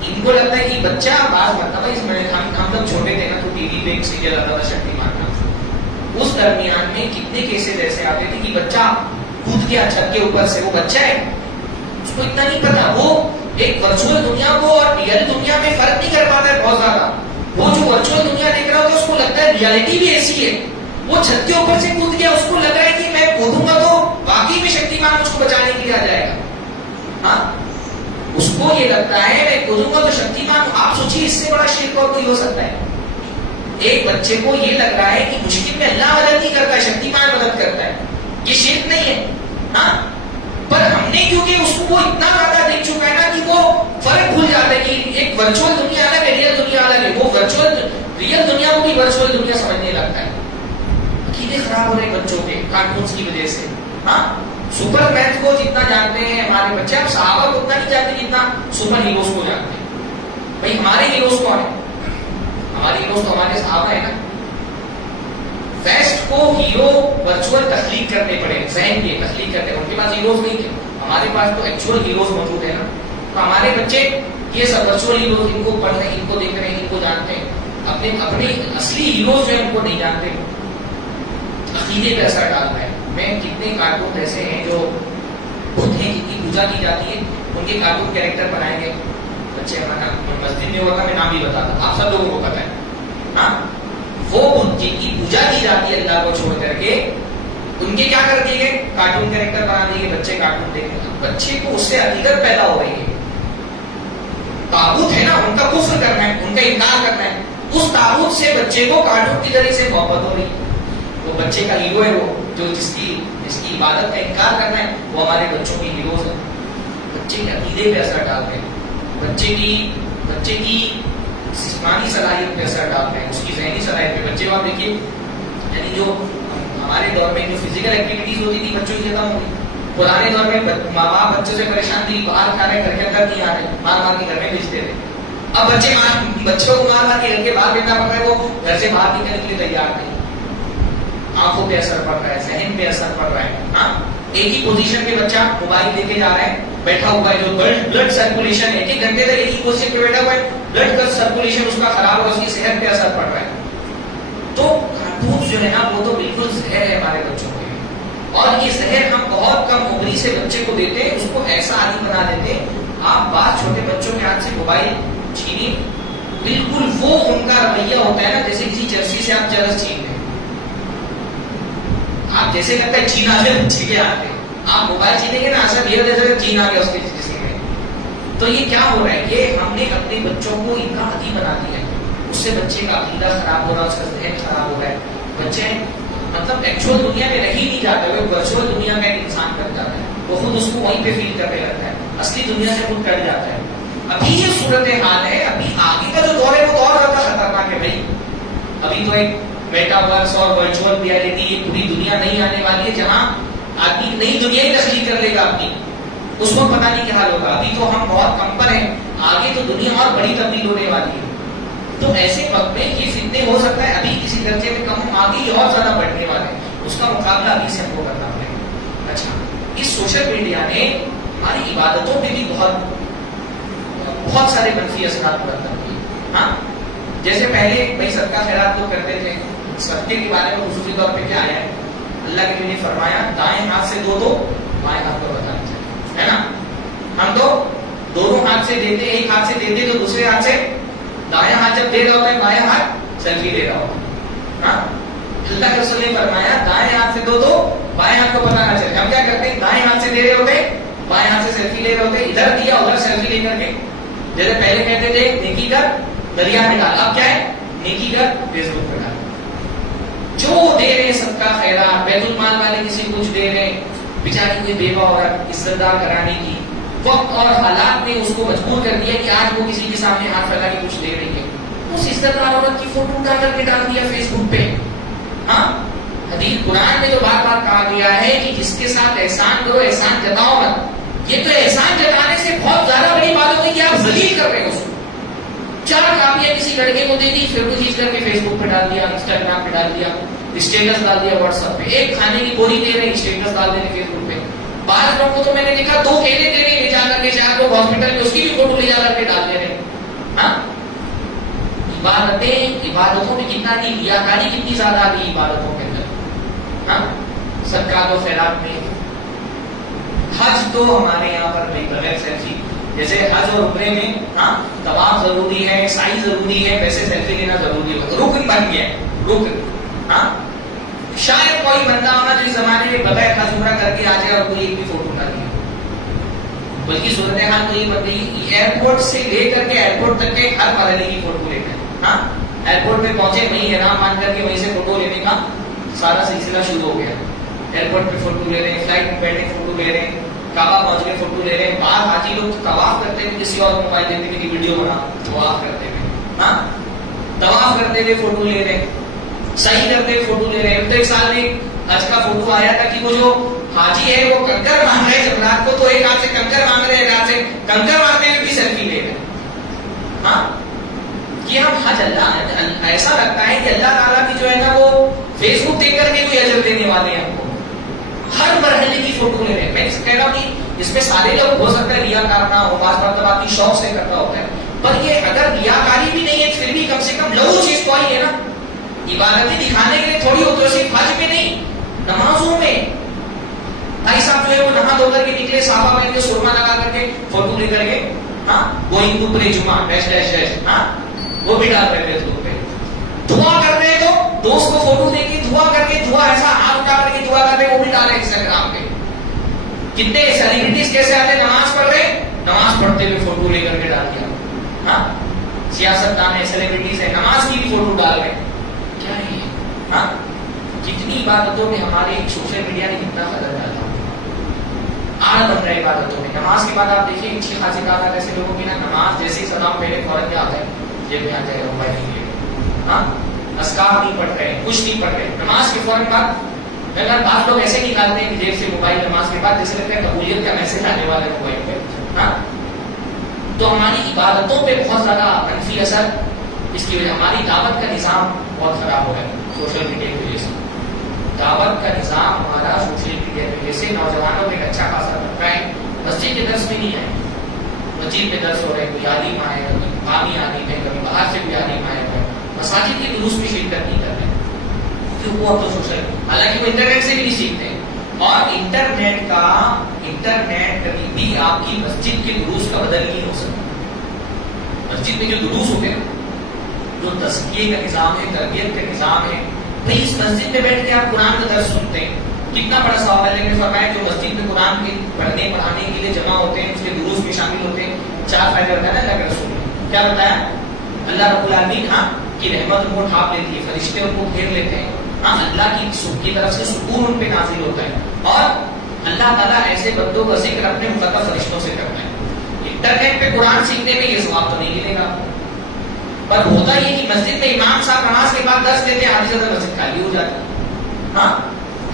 ان کو لگتا ہے کہ بچہ بعض مرتبہ اس میں ہم جب چھوٹے تھے نا تو ٹی وی پہ ایک سیریل آتا تھا شکتیمان کا. اس درمیان میں کتنے کیسز ایسے آتے تھے کہ بچہ کود گیا چھت کے اوپر سے. وہ بچہ ہے, اس کو اتنا نہیں پتا, وہ ایک ورچوئل دنیا کو اور ریئل دنیا میں فرق نہیں کر پاتا ہے بہت زیادہ. وہ جو ورچوئل دنیا دیکھ رہا ہوتا ہے اس کو لگتا ہے ریالٹی بھی ایسی ہے. وہ چھت کے اوپر سے کود گیا, اس کو لگ رہا ہے کہ میں کودوں گا تو واقعی میں شکتیمان مجھ کو بچانے کے لیے آ جائے گا. ہاں, اس کو یہ لگتا ہے میں کودوں گا تو شکتیمان. آپ سوچیے اس سے بڑا شرک اور کوئی ہو سکتا ہے. ایک بچے کو یہ لگ رہا ہے کہ مشکل میں اللہ مدد نہیں کرتا ہے, شکتیمان مدد کرتا ہے. یہ شرک نہیں ہے. ہاں, پر ہم نے کیونکہ اس کو وہ اتنا زیادہ دیکھ چکا ہے نا کہ وہ فرق بھول جاتا ہے کہ ایک ورچوئل دنیا الگ ہے, ریئل دنیا الگ ہے. وہ ریئل دنیا کو بھی ورچوئل دنیا سمجھنے لگتا ہے. عقیدے خراب ہو رہے بچوں کے کارٹونز کی وجہ سے. ہاں, سپر مین کو جتنا جانتے ہیں ہمارے بچے, ہم صحابہ کو اتنا نہیں جانتے جتنا سپر ہیروز کو جانتے ہیں. بھائی ہمارے ہیروز کون ہیں, ہمارے ہیروز تو ہمارے صحابہ ہیں نا. ویسٹ کو ہیرو ورچوئل تخلیق کرنے پڑے, ذہن کے تخلیق کرنے, ان کے پاس ہیروز نہیں تھے. ہمارے پاس تو ایکچوئل ہیروز موجود ہیں نا. تو ہمارے بچے یہ سب ورچوئل ہیروز ان کو پڑھ رہے ہیں, ان کو دیکھ رہے ہیں, ان کو جانتے ہیں. اپنے اصلی ہیروز جو ہیں ان کو نہیں جانتے. عقیدے پہ اثر ڈالتا ہے. میں کتنے کارٹون ایسے ہیں جو بدھ ہیں جن کی پوجا کی جاتی ہے ان کے کارٹون کیریکٹر بنائے گئے بچے. ہمارا مسجد میں ہوتا, میں نام بھی بتا دوں, آپ سب لوگوں کو پتا ہے. ہاں, وہ بدھ جن کی پوجا کی جاتی ہے اللہ کو چھوڑ کر کے, ان کے کیا کر دیے گئے, کارٹون کیریکٹر بنا دیے گئے. بچے کارٹون دیکھیں, بچے کو اس سے عقیدت پیدا ہو رہی ہے. تابوت ہے نا, ان کا کفر کرنا ہے, ان کا انکار کرنا ہے. اس تابوت سے بچے کو کارٹون کی ذریعے سے محبت ہو رہی ہے. وہ بچے کا ہیرو ہے, وہ جو جس کی عبادت کا انکار کرنا ہے, وہ ہمارے بچوں کی ہیروز ہیں. بچے کے عقیدے پہ اثر ڈالتے ہیں, بچے کی جسمانی صلاحیت پہ اثر ڈالتے ہیں, اس کی ذہنی صلاحیت پہ. بچے کو آپ دیکھیے, یعنی جو ہمارے دور میں جو فزیکل ایکٹیویٹیز ہوتی تھی بچوں کی ختم ہوئی. پرانے دور میں ماں باپ بچوں سے پریشان تھی, باہر کھا رہے, گھر کے اندر نہیں آ رہے, مار کے گھر میں بھیجتے تھے. اب بچوں کو مار کے گھر کے باہر بھیجنا پڑ رہا ہے, وہ گھر سے باہر نکلنے کے لیے تیار نہیں. آنکھوں پہ اثر پڑ رہا ہے, ذہن پہ اثر پڑ رہا ہے. ہاں, ایک ہی پوزیشن پہ بچہ موبائل لے کے جا رہا ہے, بیٹھا ہوا ہے, جو بلڈ سرکولیشن ہے, ایک گھنٹے تک ایک ہی پوزیشن پہ بیٹھا ہوا ہے, بلڈ کا سرکولیشن اس کا خراب ہو, اس کی صحت پہ اثر پڑ رہا ہے. تو کارٹون جو ہے نا وہ تو بالکل زہر ہے ہمارے بچوں کے لیے. اور یہ زہر ہم بہت کم عمری سے بچے کو دیتے ہیں, اس کو ایسا عادی بنا دیتے ہیں. آپ بعض چھوٹے بچوں کے ہاتھ سے موبائل چھینی, بالکل وہ ان کا رویہ ہوتا ہے نا جیسے کسی چرسی سے آپ چرس چھین لیں. آپ جیسے کہتے ہیں چین آ گیا بچے کے ہاتھ میں, آپ موبائل چھینیں گے نا ایسا دھیرے دھیرے چین آ گیا اس کے جسم میں. تو یہ کیا ہو رہا ہے, یہ ہم نے اپنے بچوں کو اتنا عادی بنا دیا ہے, اس سے بچے کا عقیدہ خراب ہو رہا ہے, اس کا ذہن خراب ہو رہا ہے. بچے مطلب ایکچوئل دنیا میں رہ ہی نہیں جاتا, وہ ورچوئل دنیا میں ایک انسان کر جاتا ہے, وہ خود اس کو وہیں پہ فیل کرنے لگتا ہے, اصلی دنیا سے خود کٹ جاتا ہے. ابھی یہ صورت حال ہے, ابھی آگے کا جو دور ہے وہ دور زیادہ خطرناک ہے بھائی. ابھی تو ایک میٹاورس اور ورچوئل ریالٹی ایک پوری دنیا نہیں آنے والی ہے جہاں آدمی نئی دنیا ہی تخلیق کر لے گا اپنی. اس وقت پتہ نہیں کیا حال ہوگا. ابھی تو ہم بہت کم پر ہیں, آگے تو دنیا اور بڑی تبدیل ہونے والی ہے. تو ایسے وقت میں یہ فتنے ہو سکتا ہے ابھی کسی درجے میں کم ہوں, آگے اور زیادہ بڑھنے والے ہیں, اس کا مقابلہ ابھی سے ہم کو کرنا پڑے گا. اچھا, اس سوشل میڈیا نے ہماری عبادتوں پہ بھی بہت سارے منفی اثرات مرتب کیے. ہاں, جیسے پہلے بھائی صدقہ خیرات لوگ کرتے تھے, صدقے کے بارے میں خصوصی طور پہ کیا آیا ہے, اللہ کے نبی نے فرمایا دائیں ہاتھ سے دو تو بائیں ہاتھ کو بتانا چاہیے, ہے نا. ہم تو دونوں ہاتھ سے دیتے, ایک ہاتھ سے دیتے تو دوسرے ہاتھ سے دائیں ہاتھ جب دے رہا ہوتا ہے, بائیں ہاتھ سیلفی لے رہا ہوتا ہے. ہاں, اللہ کے رسول نے فرمایا دائیں ہاتھ سے دو تو بائیں ہاتھ کو بتانا چاہیے. ہم کیا کرتے ہیں, دائیں ہاتھ سے دے رہے ہوتے, بائیں ہاتھ سے سیلفی لے رہے ہوتے, ادھر دیا ادھر سیلفی لے کر کے. جیسے پہلے کہتے تھے نیکی کر دریا میں ڈال, اب کیا ہے نیکی کر فیس بک پہ ڈال. جو دے رہے صدقہ خیرات, بیت المال والے کسی کچھ دے رہے, بیچاری کوئی بیوہ عورت عزت دار کرانے کی, وقت اور حالات نے اس کو مجبور کر دیا کہ آج وہ کسی کے سامنے ہاتھ پھیلا کے کچھ دے رہی ہے, اس عزت دار عورت کی فوٹو اٹھا کر کے ڈال دیا فیس بک پہ. ہاں, حدیث قرآن میں جو بار بار کہا گیا ہے کہ جس کے ساتھ احسان کرو احسان جتاؤ مت, یہ تو احسان جتانے سے بہت زیادہ بڑی بات ہوتی ہے کہ آپ ذلیل کر رہے ہیں اس کو. 4 کاپیاں کسی لڑکے کو دے دی, پھر وہ کھینچ کر کے فیس بک پہ ڈال دیا, انسٹاگرام پہ ڈال دیا, اسٹیٹس ڈال دیا واٹس ایپ پہ. ایک کھانے کی بوری دے رہے, اسٹیٹس ڈال دے رہے فیس بک پہ. بعض لوگوں کو تو میں نے دیکھا 2 کیلے دے رہے, لے جا کر کے 4 لوگ ہاسپٹل میں اس کی بھی فوٹو لے جا کر کے ڈال دے رہے. ہاں, عبادتوں میں کتنا نہیں, ریاکاری کتنی زیادہ آ گئی عبادتوں کے اندر. ہاں, صدقات و خیرات میں. حج تو ہمارے یہاں پر بغیر سیلفی, جیسے حج اور عمرے میں ہاں طواف ضروری ہے, سعی ضروری ہے, ویسے سیلفی لینا ضروری ہے, رکن بن گیا ہے, رکن. ہاں, شاید کوئی بندہ ہونا جو اس زمانے میں بغیر حج عمرہ کر کے آ جائے اور کوئی ایک بھی فوٹو نہ لیا. بلکہ صورتحال تو یہ بن گئی, ایئرپورٹ سے لے کر کے ایئرپورٹ تک کے ہر مرحلے کی فوٹو لیتے ہیں. ہاں, ایئرپورٹ پہ پہنچے وہیں احرام باندھ کر کے وہیں سے فوٹو لینے کا سارا سلسلہ شروع ہو گیا. ایئرپورٹ پہ فوٹو لے رہے ہیں, فلائٹ میں بیٹھے فوٹو لے رہے ہیں, کعبہ پہنچ کے فوٹو لے رہے ہیں. بعض حاجی لوگ طواف کرتے ہوئے کسی اور موبائل دیتے کہ ویڈیو بنا, طواف کرتے ہوئے. ہاں, طواف کرتے ہوئے فوٹو لے رہے ہیں, صحیح کرتے ہوئے فوٹو لے رہے ہیں. تو ایک سال میں حج کا فوٹو آیا تھا کہ وہ جو حاجی ہے وہ کنکر مانگ رہے جب رات کو, تو ایک ہاتھ سے کنکر مانگ رہے, ایک ہاتھ سے کنکر مانگنے میں بھی سیلفی لے رہے. ہاں, کہ ہم حج اللہ ایسا لگتا ہے کہ اللہ تعالیٰ کی جو ہے نا وہ فیس بک دیکھ کر کے کوئی اجر دینے والے ہیں ہم کو. ہر مرحلے کی فوٹو لے رہے ہیں. میں کہہ رہا ہوں کہ اس میں سارے لوگ ہو سکتا ہے ریاکار نہ ہو, بعض مرتبہ آدمی شوق سے کرتا ہوتا ہے, پر یہ اگر ریاکاری بھی نہیں ہے پھر بھی کم سے کم لغو چیز کوئی ہے نا. عبادتیں دکھانے کے لیے تھوڑی ہوتی ہے, صرف حج میں نہیں, نمازوں میں. بھائی صاحب جو ہے وہ نہا دھو کر کے نکلے, صحابہ پہن کے, سرما لگا کر کے, فوٹو لے کر کے, ہاں گوئنگ ٹو پرے جمعہ ڈیش ڈیش ڈیش, ہاں وہ بھی ڈال رہے تھے پہ. دعا کر رہے تو دوست کو فوٹو دے کے دعا کر کے, دعا ایسا ہاتھ اٹھا کر کے دعا کر رہے, وہ بھی ڈالے انسٹاگرام پہ. کتنے سیلیبریٹیز کیسے آتے, نماز پڑھ رہے, نماز پڑھتے ہوئے فوٹو لے کر کے ڈال دیا. ہاں سیاست دان ہے, سیلیبریٹیز ہے, نماز کی بھی فوٹو ڈال رہے. کیا ہے یہ؟ ہاں کتنی عبادتوں میں ہمارے سوشل میڈیا نے کتنا قدر ڈالا, آڑ بن رہے عبادتوں میں. نماز کے بعد آپ دیکھیے اچھی خاصی تعداد ایسے لوگوں کی نا, نماز جیسے ہی سلام پہلے فوراً کیا آتا ہے, جیب میں آ جائے گا موبائل کے لیے. ہاں اذکار نہیں پڑھ رہے, کچھ نہیں پڑھ رہے, نماز کے فوراً بعد. اگر بعض لوگ ایسے نکالتے ہیں کہ جیب سے موبائل نماز کے بعد, جیسے لگتا ہے قبولیت کا میسج آنے والا ہے موبائل پہ. ہاں تو ہماری عبادتوں پہ بہت زیادہ منفی اثر اس کی وجہ, ہماری دعوت کا نظام بہت خراب ہو رہا ہے سوشل میڈیا کی وجہ سے. دعوت کا نظام ہمارا سوشل میڈیا کی وجہ سے نوجوانوں میں ایک اچھا خاصا بن رہا ہے. مسجد کے درس بھی نہیں آئے, مسجد میں درس ہو رہے, کوئی عالم آئے, کوئی مقامی عالم ہے, کبھی باہر سے کوئی عالم آئے ہوئے, مساجد کے دروس میں شرکت نہیں کر رہے کیوں, وہ تو سوشل, حالانکہ وہ انٹرنیٹ سے بھی نہیں سیکھتے. اور انٹرنیٹ کبھی بھی آپ کی مسجد کے دروس کا بدل نہیں ہو سکتا. مسجد میں جو دروس ہوتے ہیں, جو تزکیے کا نظام ہے, تربیت کا نظام ہے, بھائی اس مسجد میں بیٹھ کے آپ قرآن کا درس سنتے ہیں, کتنا بڑا ثواب ہے. لیکن فرمایا جو مسجد میں قرآن کے پڑھنے پڑھانے کے لیے جمع ہوتے ہیں, اس کے دروس میں شامل ہوتے ہیں, 4 فائدے ہوتا ہے نا اللہ کے رسول نے کیا بتایا. اللہ رب العالمین ہاں کی رحمت ان کو ڈھانپ لیتی ہے, فرشتے ان کو گھیر لیتے ہیں, ہاں اللہ کی طرف سے سکون ان پہ نازل ہوتا ہے, اور اللہ تعالیٰ ایسے بندوں کا ذکر اپنے مقدس فرشتوں سے کرتا ہے. انٹرنیٹ پہ قرآن سیکھنے میں یہ ثواب تو نہیں ملے گا, پر ہوتا یہ کہ مسجد میں امام صاحب نماز کے بعد درس دیتے ہیں, آدھی زیادہ مسجد خالی ہو جاتی ہے. ہاں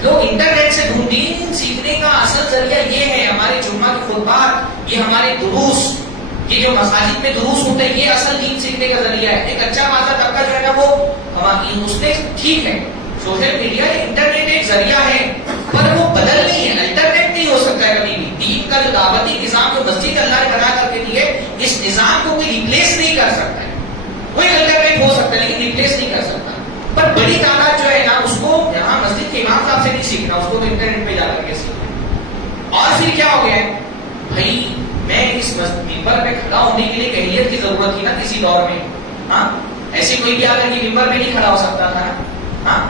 لوگ انٹرنیٹ سے دین سیکھنے کا اصل ذریعہ یہ ہے, ہمارے جمعہ کے خطبات, یہ ہمارے دروس, یہ جو مساجد میں دروس ہوتے ہیں, یہ اصل دین سیکھنے کا ذریعہ ہے. ایک اچھا خاصا طبقہ جو ہے نا وہ اس میں ٹھیک ہے, سوشل میڈیا انٹرنیٹ ایک ذریعہ ہے, پر وہ بدل نہیں ہے. انٹرنیٹ نہیں ہو سکتا ہے کبھی بھی. دین کا جو دعوتی نظام جو مسجد اللہ نے بنا کر کے دیے, اس نظام کو کوئی ریپلیس نہیں کر سکتا ہے. کوئی انٹرنیٹ ہو سکتا ہے لیکن ریپلیس نہیں کر سکتا. پر بڑی تعداد جو ہے نا اس کو یہاں مسجد کے امام صاحب سے نہیں سیکھنا, اس کو تو انٹرنیٹ پہ جا کر کے سیکھنا. اور پھر کیا ہو گیا ہے بھائی, میں اس ممبر پہ کھڑا ہونے کے لیے ایک اہلیت کی ضرورت تھی نا کسی دور میں. ہاں ایسے کوئی بھی آ کر کے ممبر پہ نہیں کھڑا ہو سکتا تھا نا. ہاں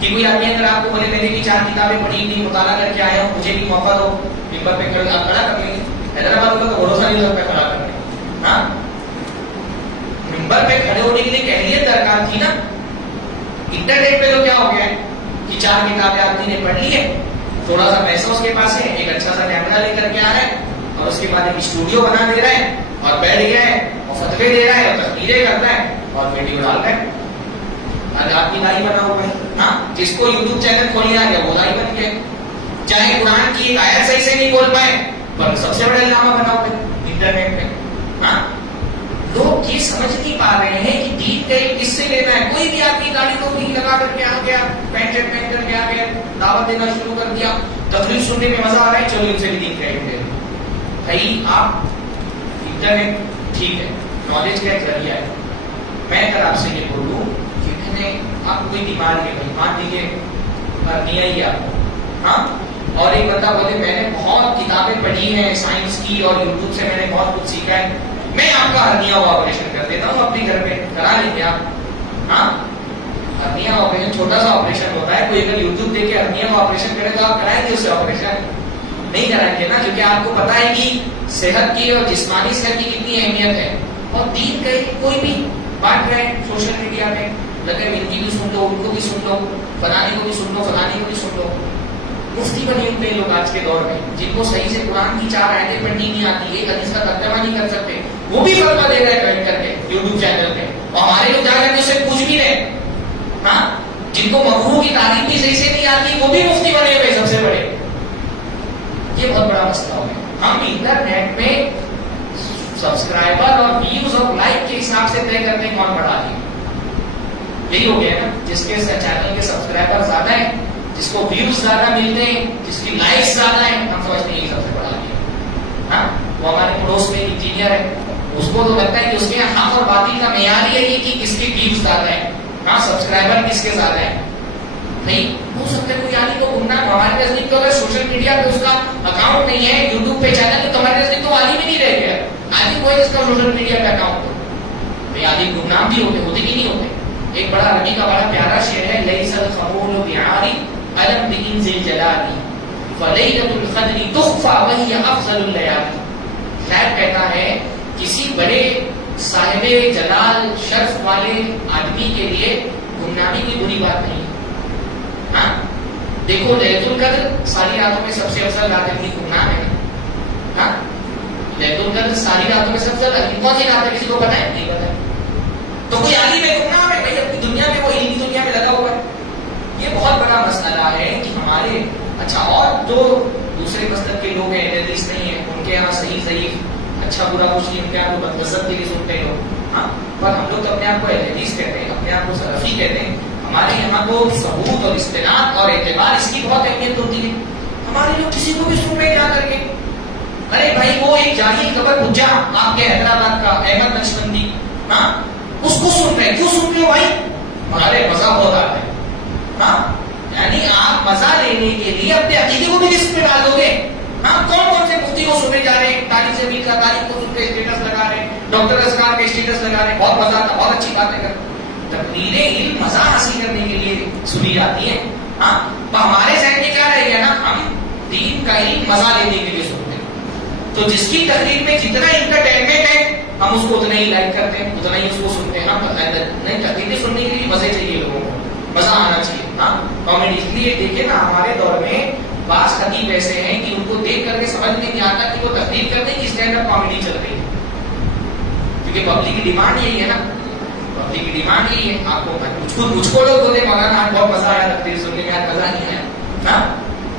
کہ کوئی آدمی اگر آپ کو بولے میں نے بھی 4 کتابیں پڑھی نہیں, مطالعہ کر کے آیا ہوں, مجھے بھی موقع دو, ممبر پہ آپ کھڑا کر لیں گے. حیدرآباد کا تو بھروسہ نہیں ہو سکتا کھڑا کر کے. ہاں ممبر پہ کھڑے ہونے کے لیے ایک اہلیت درکار تھی نا. انٹرنیٹ پہ تو کیا ہو گیا ہے کہ 4 کتابیں آدمی نے پڑھ لی ہے, تھوڑا سا پیسہ اس کے پاس ہے, ایک اچھا سا کیمرہ لے کر کے آ رہا ہے, اور اس کے بعد ایک اسٹوڈیو بنا دے رہا ہے, اور بیٹھ گیا ہے, اور فتوے دے رہا ہے, اور تقریریں کرتا ہے, اور ویڈیو ڈال رہا ہے. آج آپ کی بھائی بنا ہوا ہے. ہاں جس کو یوٹیوب چینل کھولنے آ گیا وہ بھائی بن گیا, چاہے قرآن کی ایک آیت صحیح سے نہیں بول پائے, پر سب سے بڑا علامہ بنا ہوا ہے انٹرنیٹ پہ. ہاں لوگ یہ سمجھ نہیں پا رہے ہیں کہ دین کا ایک کس سے لینا ہے. کوئی بھی آدمی گاڑی کو نہیں لگا کر کے آ گیا, پینٹ شرٹ پہن کر کے آ گیا, دعوت دینا شروع کر دیا, تقریر سننے میں مزہ آ رہا ہے, چلو ان سے بھی دین کا ایک دے. بھائی آپ انٹرنیٹ ٹھیک ہے, نالج کا ایک ذریعہ ہے. میں اگر آپ سے یہ بولوں کہ آپ کو کوئی بیماری ہے, بھائی مان لیجیے ہرنیا ہی آپ کو, ہاں, اور ایک بندہ بولے میں نے بہت کتابیں پڑھی ہیں سائنس کی, اور یوٹیوب سے میں نے بہت کچھ سیکھا ہے, میں آپ کا ہرنیا کا آپریشن کر دیتا ہوں اپنے گھر پہ, کرا لیں گے آپ. ہاں ہرنیا آپریشن چھوٹا سا آپریشن ہوتا ہے, کوئی اگر یوٹیوب دیکھ کے ہرنیا کا آپریشن کرے تو آپ کرائیں گے اسے آپریشن؟ نہیں کرائیں گے نا, کیونکہ آپ کو پتا ہے کہ صحت کی اور جسمانی صحت کی کتنی اہمیت ہے. اور دین کا کوئی بھی بانٹ رہے ہیں سوشل میڈیا پہ, لگے ان کی بھی سن لو, ان کو بھی سن لو, فلانے کو بھی سن لو, فلانے کو بھی سن لو. مفتی بنے ہوئے لوگ آج کے دور میں, جن کو صحیح سے قرآن کی 4 آیتیں پڑھنی نہیں آتی, ایک حدیث کا ترجمہ نہیں کر سکتے, وہ بھی فتویٰ دے رہے ہیں کمنٹ کر کے یوٹیوب چینل پہ, اور ہمارے لوگ جا کر کے اسے پوچھ بھی رہے. ہاں جن کو مکروہ کی تعلیم بھی صحیح سے نہیں آتی, وہ بھی مفتی بنے ہوئے سب سے بڑے. یہ بہت بڑا مسئلہ ہو گیا. ہم انٹرنیٹ میں سبسکرائبر اور ویوز اور لائک کے حساب سے طے کرتے ہیں کون بڑھا دی. یہی ہو گیا نا, جس کے چینل کے سبسکرائبر زیادہ ہیں, جس کو ویوز زیادہ ملتے ہیں, جس کی لائکس زیادہ ہیں, ہم سمجھتے ہیں یہ سب سے بڑا دیا. ہاں وہ ہمارے پڑوس میں انجینئر ہے, اس کو تو لگتا ہے کہ اس کے حق اور باطل کا معیار ہی ہے کہ کس کے ویوز زیادہ ہے، ہاں سبسکرائبر کس کے زیادہ ہے. نہیں ہو سکتا ہے کوئی عالم کو گمراہ. ہمارے نزدیک تو اگر سوشل میڈیا پہ اس کا اکاؤنٹ نہیں ہے، یوٹیوب پہ چینل، تو تمہارے نزدیک تو عالم ہی نہیں رہ گیا. عالم وہ ہے جس کا سوشل میڈیا پہ اکاؤنٹ ہو. عالم گمراہ بھی ہوتے کہ نہیں ہوتے. ایک بڑا عربی کا بڑا پیارا شعر ہے، لیس الخمول بعاری علم بانز الجلال فلیلۃ القدر تخفى وهي افضل الليالي. شاعر کہتا ہے کسی بڑے صاحب جلال شرف والے آدمی کے لیے گمنامی کوئی بری بات نہیں. ہاں دیکھو لیلۃ القدر ساری راتوں میں سب سے افضل رات ہے، گمنام ہے. ہاں لیلۃ القدر ساری راتوں میں سب سے افضل کون سی رات ہے، کسی کو پتہ ہے؟ نہیں پتہ ہے. تو کوئی عالم ہے گمنام ہے بھائی، اپنی دنیا میں وہ علمی دنیا میں لگا ہوا ہے. یہ بہت بڑا مسئلہ ہے کہ ہمارے اچھا اور جو دوسرے مذہب کے لوگ ہیں، حدیث نہیں ہے، ان کے یہاں صحیح ضعیف اچھا برا کچھ نہیں، ان کے یہاں تو بدمذہب کے لیے سنتے ہیں لوگ. ہاں پر ہم لوگ تو اپنے آپ کو حدیث کہتے ہیں، اپنے آپ کو سلفی کہتے ہیں. ہمارے یہاں تو ثبوت اور استناد اور اعتبار اس کی بہت اہمیت ہوتی ہے. ہمارے لوگ کسی کو بھی سن رہے جا کر کے، ارے بھائی وہ ایک جاہل خبر پہنچا آپ کے حیدرآباد کا احمد نقشبندی، ہاں اس کو سن رہے. کیوں سن رہے ہو بھائی؟ ہمارے مزہ بہت آتا ہے. ہاں یعنی آپ مزہ لینے کے لیے اپنے عقیدے کو بھی رسک میں ڈال دو گے. ہاں کون سے مفتی کو سنے جا رہے ہیں، تاریخ سے بھی کا تاریخ کو پہ اسٹیٹس لگا رہے ہیں، ڈاکٹر اسکار کے اسٹیٹس لگا رہے ہیں، بہت مزہ آتا، بہت اچھی باتیں کر. تقریریں علم مزہ حاصل کرنے کے لیے سنی جاتی ہیں. ہاں تو ہمارے ذہن میں کیا رہ گیا نا، ہم دین کا علم مزہ لینے کے لیے سنتے ہیں. تو جس کی تقریر میں جتنا انٹرٹینمنٹ ہے ہم اس کو اتنا ہی لائک کرتے ہیں، اتنا ہی اس کو سنتے ہیں. ہم نہیں تقریریں سننے کے لیے مزے چاہیے، لوگوں کو مزہ آنا چاہیے. ہاں کامیڈی. اس لیے دیکھیں نا ہمارے دور میں بعض خطیب ایسے ہیں کہ ان کو دیکھ کر کے سمجھ نہیں آتا کہ وہ تقریر کرتے ہیں کہ اسٹینڈ اپ کامیڈی چل رہی ہے. کیونکہ پبلک کی ڈیمانڈ یہی ہے نا، پبلک کی ڈیمانڈ یہی ہے. آپ کو مجھ کو لوگ بولے مولانا آج بہت مزہ آیا تقریر سننے میں. آج مزہ نہیں آیا. ہاں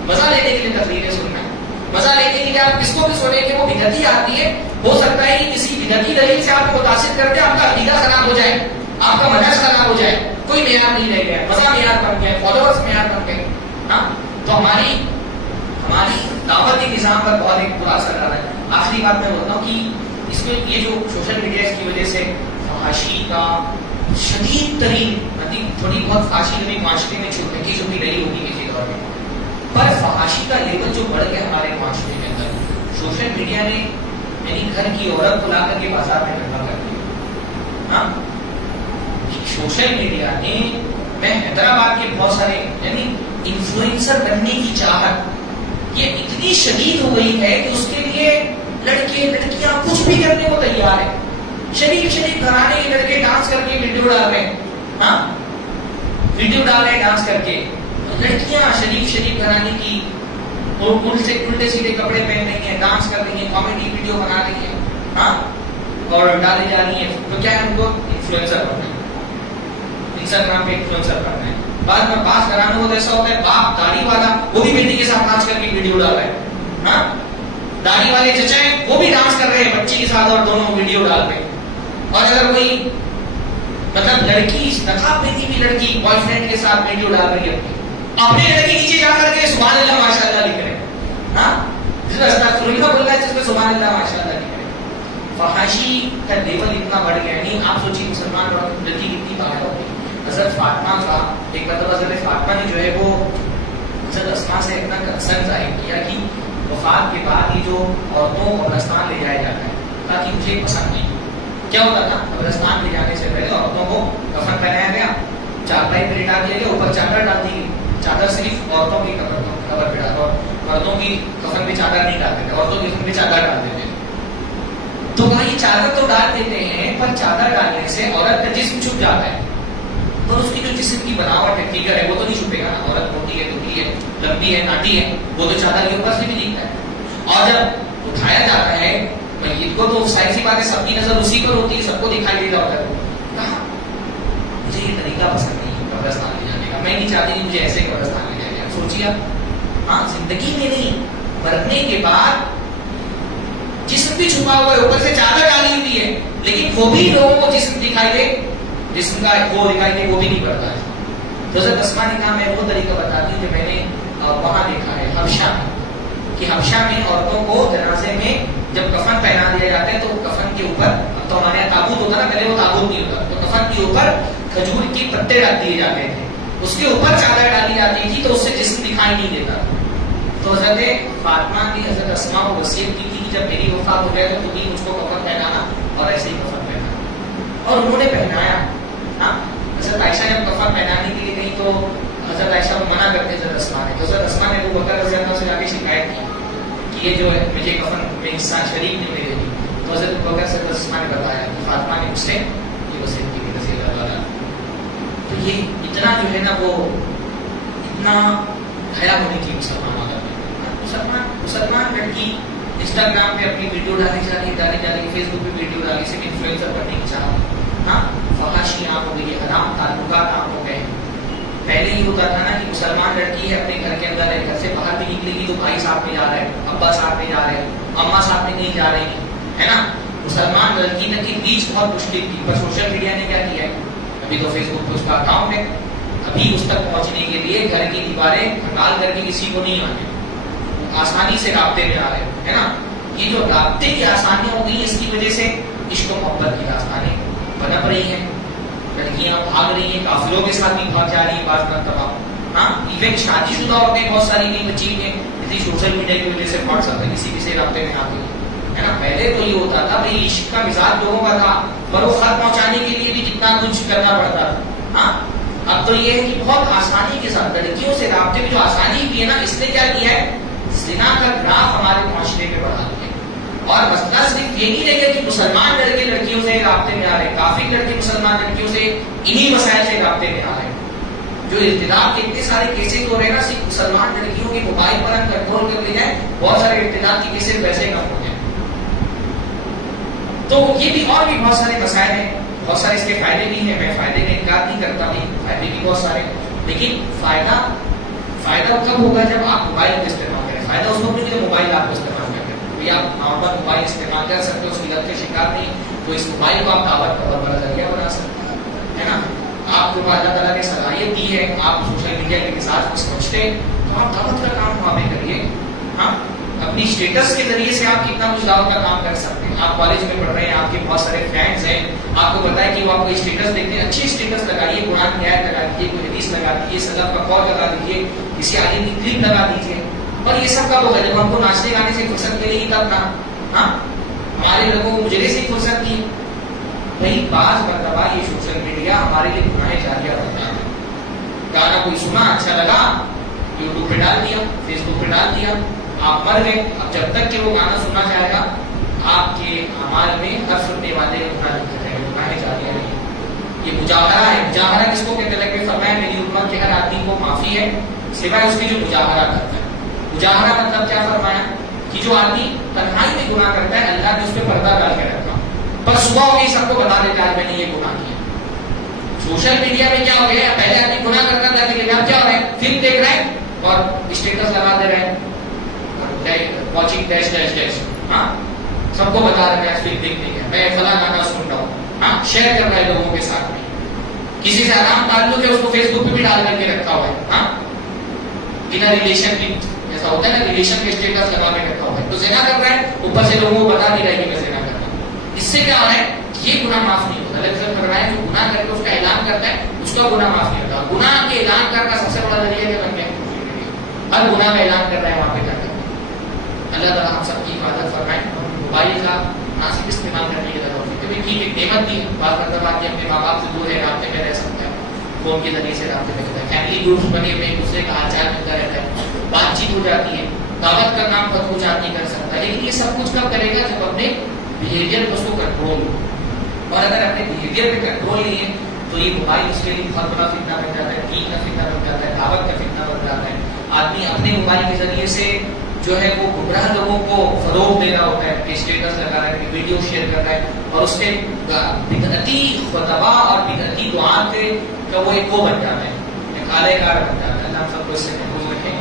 مزہ لینے کے لیے تقریریں سننا ہے، مزہ لینے کے لیے آپ کس کو بھی سنیں گے وہ بدعتی آتی ہے. ہو سکتا ہے کہ کسی بدعتی دلیل سے آپ کو متاثر کر کے آپ کا عقیدہ خراب ہو جائے، آپ کا منہج خراب ہو جائے. کوئی معیار نہیں رہ گیا، مزہ معیار بن گیا، فالوورز معیار بن گئے. ہاں تو ہماری دعوتی نظام پر بہت ایک برا اثر آ رہا ہے. آخری بات میں بولتا ہوں کہ اس میں یہ جو سوشل میڈیا کی وجہ سے فحاشی کا شدید ترین تھوڑی بہت فحاشی کبھی معاشرے میں چھوٹی رہی ہوگی کسی دور میں، پر فحاشی کا لیول جو بڑھ گیا ہمارے معاشرے کے اندر، سوشل میڈیا نے یعنی گھر کی عورت کو لا کر کے بازار میں کھڑا کر دیا. ہاں سوشل میڈیا نے، میں حیدرآباد کے بہت سارے یعنی انفلوئنسر بننے کی چاہت یہ اتنی شدید ہو گئی ہے کہ اس کے لیے لڑکے لڑکیاں کچھ بھی کرنے کو تیار ہیں. شریف گھرانے کے لڑکے ڈانس کر کے ویڈیو ڈال رہے ہیں. ہاں ویڈیو ڈال رہے ہیں ڈانس کر کے. لڑکیاں شریف گھرانے کی الٹے سیدھے کپڑے پہن رہی ہیں، ڈانس کر رہی ہیں، کامیڈی ویڈیو بنا رہی ہیں. ہاں اور ڈالی جا رہی ہیں. تو کیا ہے ان کو انفلوئنسر بننا ہے، انسٹاگرام پہ انفلوئنسر کرنا ہے. بعد میں پاس گھرانوں کو ایسا ہوتا ہے، باپ داڑھی والا وہ بھی بیٹی کے ساتھ ڈانس کر کے ویڈیو ڈال رہا ہے. ہاں داڑھی والے چچا ہیں وہ بھی ڈانس کر رہے ہیں بچی کے ساتھ اور دونوں ویڈیو ڈال رہے ہیں. اور اگر کوئی مطلب لڑکی نقاب پہنی ہوئی لڑکی بوائے فرینڈ کے ساتھ ویڈیو ڈال رہی ہے، اپنے لڑکی نیچے جا کر کے سبحان اللہ ماشاء اللہ لکھ رہے ہیں. ہاں جس میں استغفر اللہ بول رہا ہے، جس میں سبحان اللہ ماشاء اللہ لکھ رہے ہیں. فحاشی کا لیول اتنا بڑھ گیا ہے. نہیں آپ سوچیے مسلمان لڑکی کتنی پاگل ہوتی ہے. حضرت فاطمہ کا ایک مرتبہ حضرت فاطمہ نے جو ہے وہ حضرت اسماء سے اپنا کنسرن ظاہر کیا کہ وفات کے بعد یہ جو عورتوں کو قبرستان لے جایا جاتا ہے تاکہ مجھے پسند نہیں. کیا ہوتا تھا، قبرستان لے جانے سے پہلے عورتوں کو کفن پہنایا گیا، چارپائی پہ لٹا دیا گیا، اوپر چادر ڈال دی گئی. چادر صرف عورتوں کی قبر پہ ڈالتا، مردوں کی کفن پہ چادر نہیں ڈالتے تھے، عورتوں کی کفن پہ چادر ڈال دیتے تھے. تو بھائی چادر تو ڈال دیتے ہیں پر چادر ڈالنے سے عورت کا جسم چھپ جاتا ہے، اور اس کی جو جسم کی بناوٹ ہے، فگر ہے، وہ تو نہیں چھپے گا نا. عورت موٹی ہے، دبلی ہے، لمبی ہے، ناٹی ہے، وہ تو چادر کے اوپر سے بھی دکھتا ہے. اور جب اٹھایا جاتا ہے میت کو تو ظاہر سی بات ہے سب کی نظر اسی پر ہوتی ہے، سب کو دکھائی دے رہا ہوتا ہے. کہا مجھے یہ طریقہ پسند نہیں ہے قبرستان لے جانے کا، میں نہیں چاہتی مجھے ایسے قبرستان لے جایا جائے. سوچیے آپ، ہاں زندگی میں نہیں، مرنے کے بعد جسم بھی چھپا ہوا ہے، اوپر سے چادر ڈالی ہوئی ہے، لیکن وہ بھی لوگوں کو جسم دکھائی دے، جسم کا وہ دکھائی دے، وہ بھی نہیں پڑتا ہے. تو حضرت اسماء نے کہا میں وہ طریقہ بتاتی ہوں جو میں نے وہاں دیکھا ہے حبشہ میں، کہ حبشہ میں عورتوں کو جنازے میں جب کفن پہنا دیا جاتا ہے تو کفن کے اوپر اب تو ہمارے یہاں تابوت ہوتا نا، پہلے وہ تابوت نہیں ہوتا، تو کفن کے اوپر کھجور کے پتے ڈال دیے جاتے تھے، اس کے اوپر چادر ڈالی جاتی تھی، تو اس سے جسم دکھائی نہیں دیتا. تو حضرت فاطمہ نے حضرت اسماء کو وصیت کی تھی کہ جب میری وفات ہو جائے تو تم ہی مجھ کو کفن پہنانا، اور ایسے ہی کفن پہنا، اور انہوں نے پہنایا. ہاں حضرت عائشہ جب کفن پہنانے کے لیے گئی تو حضرت عائشہ کو منع کرتے حضرت اسماء نے، تو حضرت اسماء نے ابو بکر رضی اللہ عنہ سے جا کے شکایت کی کہ یہ جو ہے مجھے کفن میں حصہ شریک نہیں میرے دی. تو حضرت ابو بکر سے حضرت اسماء نے بتایا کہ فاطمہ نے مجھ سے یہ وصیت کی رضی اللہ عنہ. تو یہ اتنا جو ہے نا وہ اتنا حیا ہونے کی مسلمان عالم ہے. مسلمان لڑکی انسٹاگرام پہ اپنی ویڈیو ڈالی جا رہی فیس بک پہ ویڈیو ڈالی سے انفلوئنسر بننے کی چاہت. ہاں فحاشی عام ہو گئی ہے، حرام تعلقات عام ہو گئے. پہلے یہ ہوتا تھا نا کہ مسلمان لڑکی ہے اپنے گھر کے اندر ہے، گھر سے باہر بھی نکلے گی تو بھائی ساتھ میں جا رہے ہیں، ابا ساتھ میں جا رہے ہیں، اماں ساتھ میں نہیں جا رہی ہے نا. مسلمان لڑکی تک کی بیچ بہت مشکل تھی، پر سوشل میڈیا نے کیا کیا ہے، ابھی تو فیس بک پہ اس کا اکاؤنٹ ہے، ابھی اس تک پہنچنے کے لیے گھر کی دیواریں کھنگال کر کے کسی کو نہیں آنے، آسانی سے رابطے میں آ رہے ہیں نا. یہ جو رابطے کی آسانیاں ہو گئی اس کی وجہ سے عشق و محبت کی داستانیں بنپ رہی ہیں. لڑکیاں بھاگ رہی ہیں، کافروں کے ساتھ بھی بھاگ جا رہی ہیں بعض مرتبہ. ہاں ایون شادی شدہ عورتیں بہت ساری نہیں بچی ہیں اسی سوشل میڈیا کی وجہ سے واٹس ایپ پہ کسی سے رابطے میں آ گئی ہے نا. پہلے تو یہ ہوتا تھا بھائی عشق کا مزاج لوگوں کا تھا، پر وہ خط پہنچانے کے لیے بھی کتنا کچھ کرنا پڑتا تھا. ہاں اب تو یہ ہے کہ بہت آسانی کے ساتھ لڑکیوں سے رابطے میں جو آسانی کی ہے نا، اس نے کیا کیا ہے، زنا کا گراف ہمارے معاشرے میں بڑھا دیا. اور مسئلہ صرف یہ نہیں رہ گیا کہ مسلمان لڑکے لڑکیوں سے رابطے میں آ رہے، کافی لڑکے مسلمان لڑکیوں سے انہی مسائل سے رابطے میں آ رہے. جو ارتداد کے اتنے سارے کیسز ہو رہے ہیں نا، صرف مسلمان لڑکیوں کے موبائل پر ہم کنٹرول کر لے جائیں، بہت سارے ارتداد کے کیسز ویسے کم ہو جائیں. تو یہ بھی اور بھی بہت سارے مسائل ہیں، بہت سارے اس کے فائدے بھی ہیں، میں فائدے کا انکار نہیں کرتا بھی، فائدے بھی بہت سارے. لیکن فائدہ کب ہوگا جب آپ موبائل کا استعمال کریں. فائدہ اس وقت نہیں جب موبائل آپ استعمال کریں. بھائی آپ نارمل موبائل استعمال کر سکتے ہو، اس کی لت کے شکار نہیں، تو اس موبائل کو آپ دعوت کا بڑا ذریعہ بنا سکتے ہیں نا. آپ کو اللہ تعالیٰ نے صلاحیت دی ہے، آپ سوشل میڈیا کے مزاج کو سمجھتے ہیں، تو آپ دعوت کا کام وہاں پہ کریے. ہاں اپنی اسٹیٹس کے ذریعے سے آپ کتنا کچھ دعوت کا کام کر سکتے ہیں. آپ کالج میں پڑھ رہے ہیں، آپ کے بہت سارے فرینڈز ہیں، آپ کو پتا ہے کہ وہ آپ کو اسٹیٹس دیکھتے ہیں، اچھی اسٹیٹس لگائیے، قرآن کی آیت لگا دیجیے، کوئی حدیث لگا دیجیے، سلف کا قول لگا دیجیے، کسی عالم کی کلپ لگا دیجیے. اور یہ سب کب ہوگا جب ہم کو ناچنے گانے سے فرصت ملے گی تب نا. ہاں ہمارے لوگوں کو مجرے سے فرصت کی. بھائی بعض مرتبہ یہ سوشل میڈیا ہمارے لیے گناہ جاریہ ہوتا ہے. گانا کوئی سنا اچھا لگا، یوٹیوب پہ ڈال دیا، فیس بک پہ ڈال دیا، آپ مر گئے. اب جب تک کہ وہ گانا سنا جائے گا آپ کے اعمال میں ہر سننے والے گناہ لکھا جائے گا، گناہ جاریہ نہیں. یہ مجاہرہ ہے. مجاہرہ کس کو کہتے ہیں؟ فرمایا میری امت کے ہر آدمی کو معافی ہے سوائے اس کے جو مجاہرہ کرتا ہے. مجاہرہ مطلب کیا فرمایا کہ جو آدمی تنہائی میں گناہ کرتا ہے، اللہ نے اس پہ پردہ ڈال کے رکھا، پر صبح ہو گئی سب کو بتا دیتا ہے میں نے یہ گناہ کیا. سوشل میڈیا میں کیا ہو گیا، پہلے آدمی گناہ کرتا تھا لیکن اب کیا ہو رہا ہے، فلم دیکھ رہے ہیں اور اسٹیٹس لگا دے رہے ہیں، واچنگ ڈیش ڈیش ڈیش. ہاں سب کو بتا رہے ہیں فلم دیکھنے کا، میں فلاں گانا سن رہا ہوں. ہاں شیئر کر رہا ہے لوگوں کے ساتھ میں. کسی سے آرام تعلق ہے اس کو فیس بک پہ بھی ڈال کر کے رکھا ہوا ہے. ہاں بنا ریلیشن کی ایسا ہوتا ہے نا، ریلیشن کے اسٹیٹس لگا کے رکھا ہوا ہے، تو زنا کر رہا ہے، اوپر سے لوگوں کو بتا نہیں رہا ہے کہ میں زنا کر رہا ہوں. اس سے کیا ہو رہا ہے، یہ گناہ معاف نہیں ہوتا. اللہ کر رہا ہے جو گناہ کر کے اس کا اعلان کرتا ہے اس کا گناہ معاف نہیں ہوتا. گناہ کے اعلان کرنا سب سے بڑا ذریعہ کیا بن گیا، ہر گناہ کا اعلان کر رہا ہے وہاں پہ کر. اللہ تعالیٰ ہم سب کی حفاظت فرمائے. موبائل کا مناسب استعمال کرنے کی ضرورت ہے، کیونکہ ٹھیک ایک نعمت بھی ہے. بعض مطلب آپ اپنے ماں باپ سے دور ہے، رابطے میں رہ سکتا ہے، فون کے ذریعے سے رابطے میں رہتا ہے، فیملی گروپس بنے ہوئے ایک دوسرے کا حال چال ملتا رہتا ہے، بات چیت ہو جاتی ہے، دعوت کا کام خود کچھ آدمی کر سکتا ہے. لیکن یہ سب کچھ کب کرے گا، جب اپنے بیہیویئر کو اس کو کنٹرول ہو. اور اگر اپنے بیہیویئر پہ کنٹرول نہیں ہے تو یہ موبائل اس کے لیے بہت بڑا فتنہ بن جاتا ہے، دین کا فتنہ بن جاتا ہے، دعوت کا فتنہ بن جاتا ہے. آدمی اپنے موبائل کے ذریعے سے جو ہے وہ گمراہ لوگوں کو فروغ دے رہا ہوتا ہے، کہ اسٹیٹس لگا رہا ہے، کہ ویڈیو شیئر کر رہا ہے، اور اس کے بدعتی خطبہ اور بدعتی دعات کا وہ ایک وہ بن جاتا ہے، ایک اعلی کار بن جاتا ہے. ہم سب کو اس سے محفوظ رکھیں.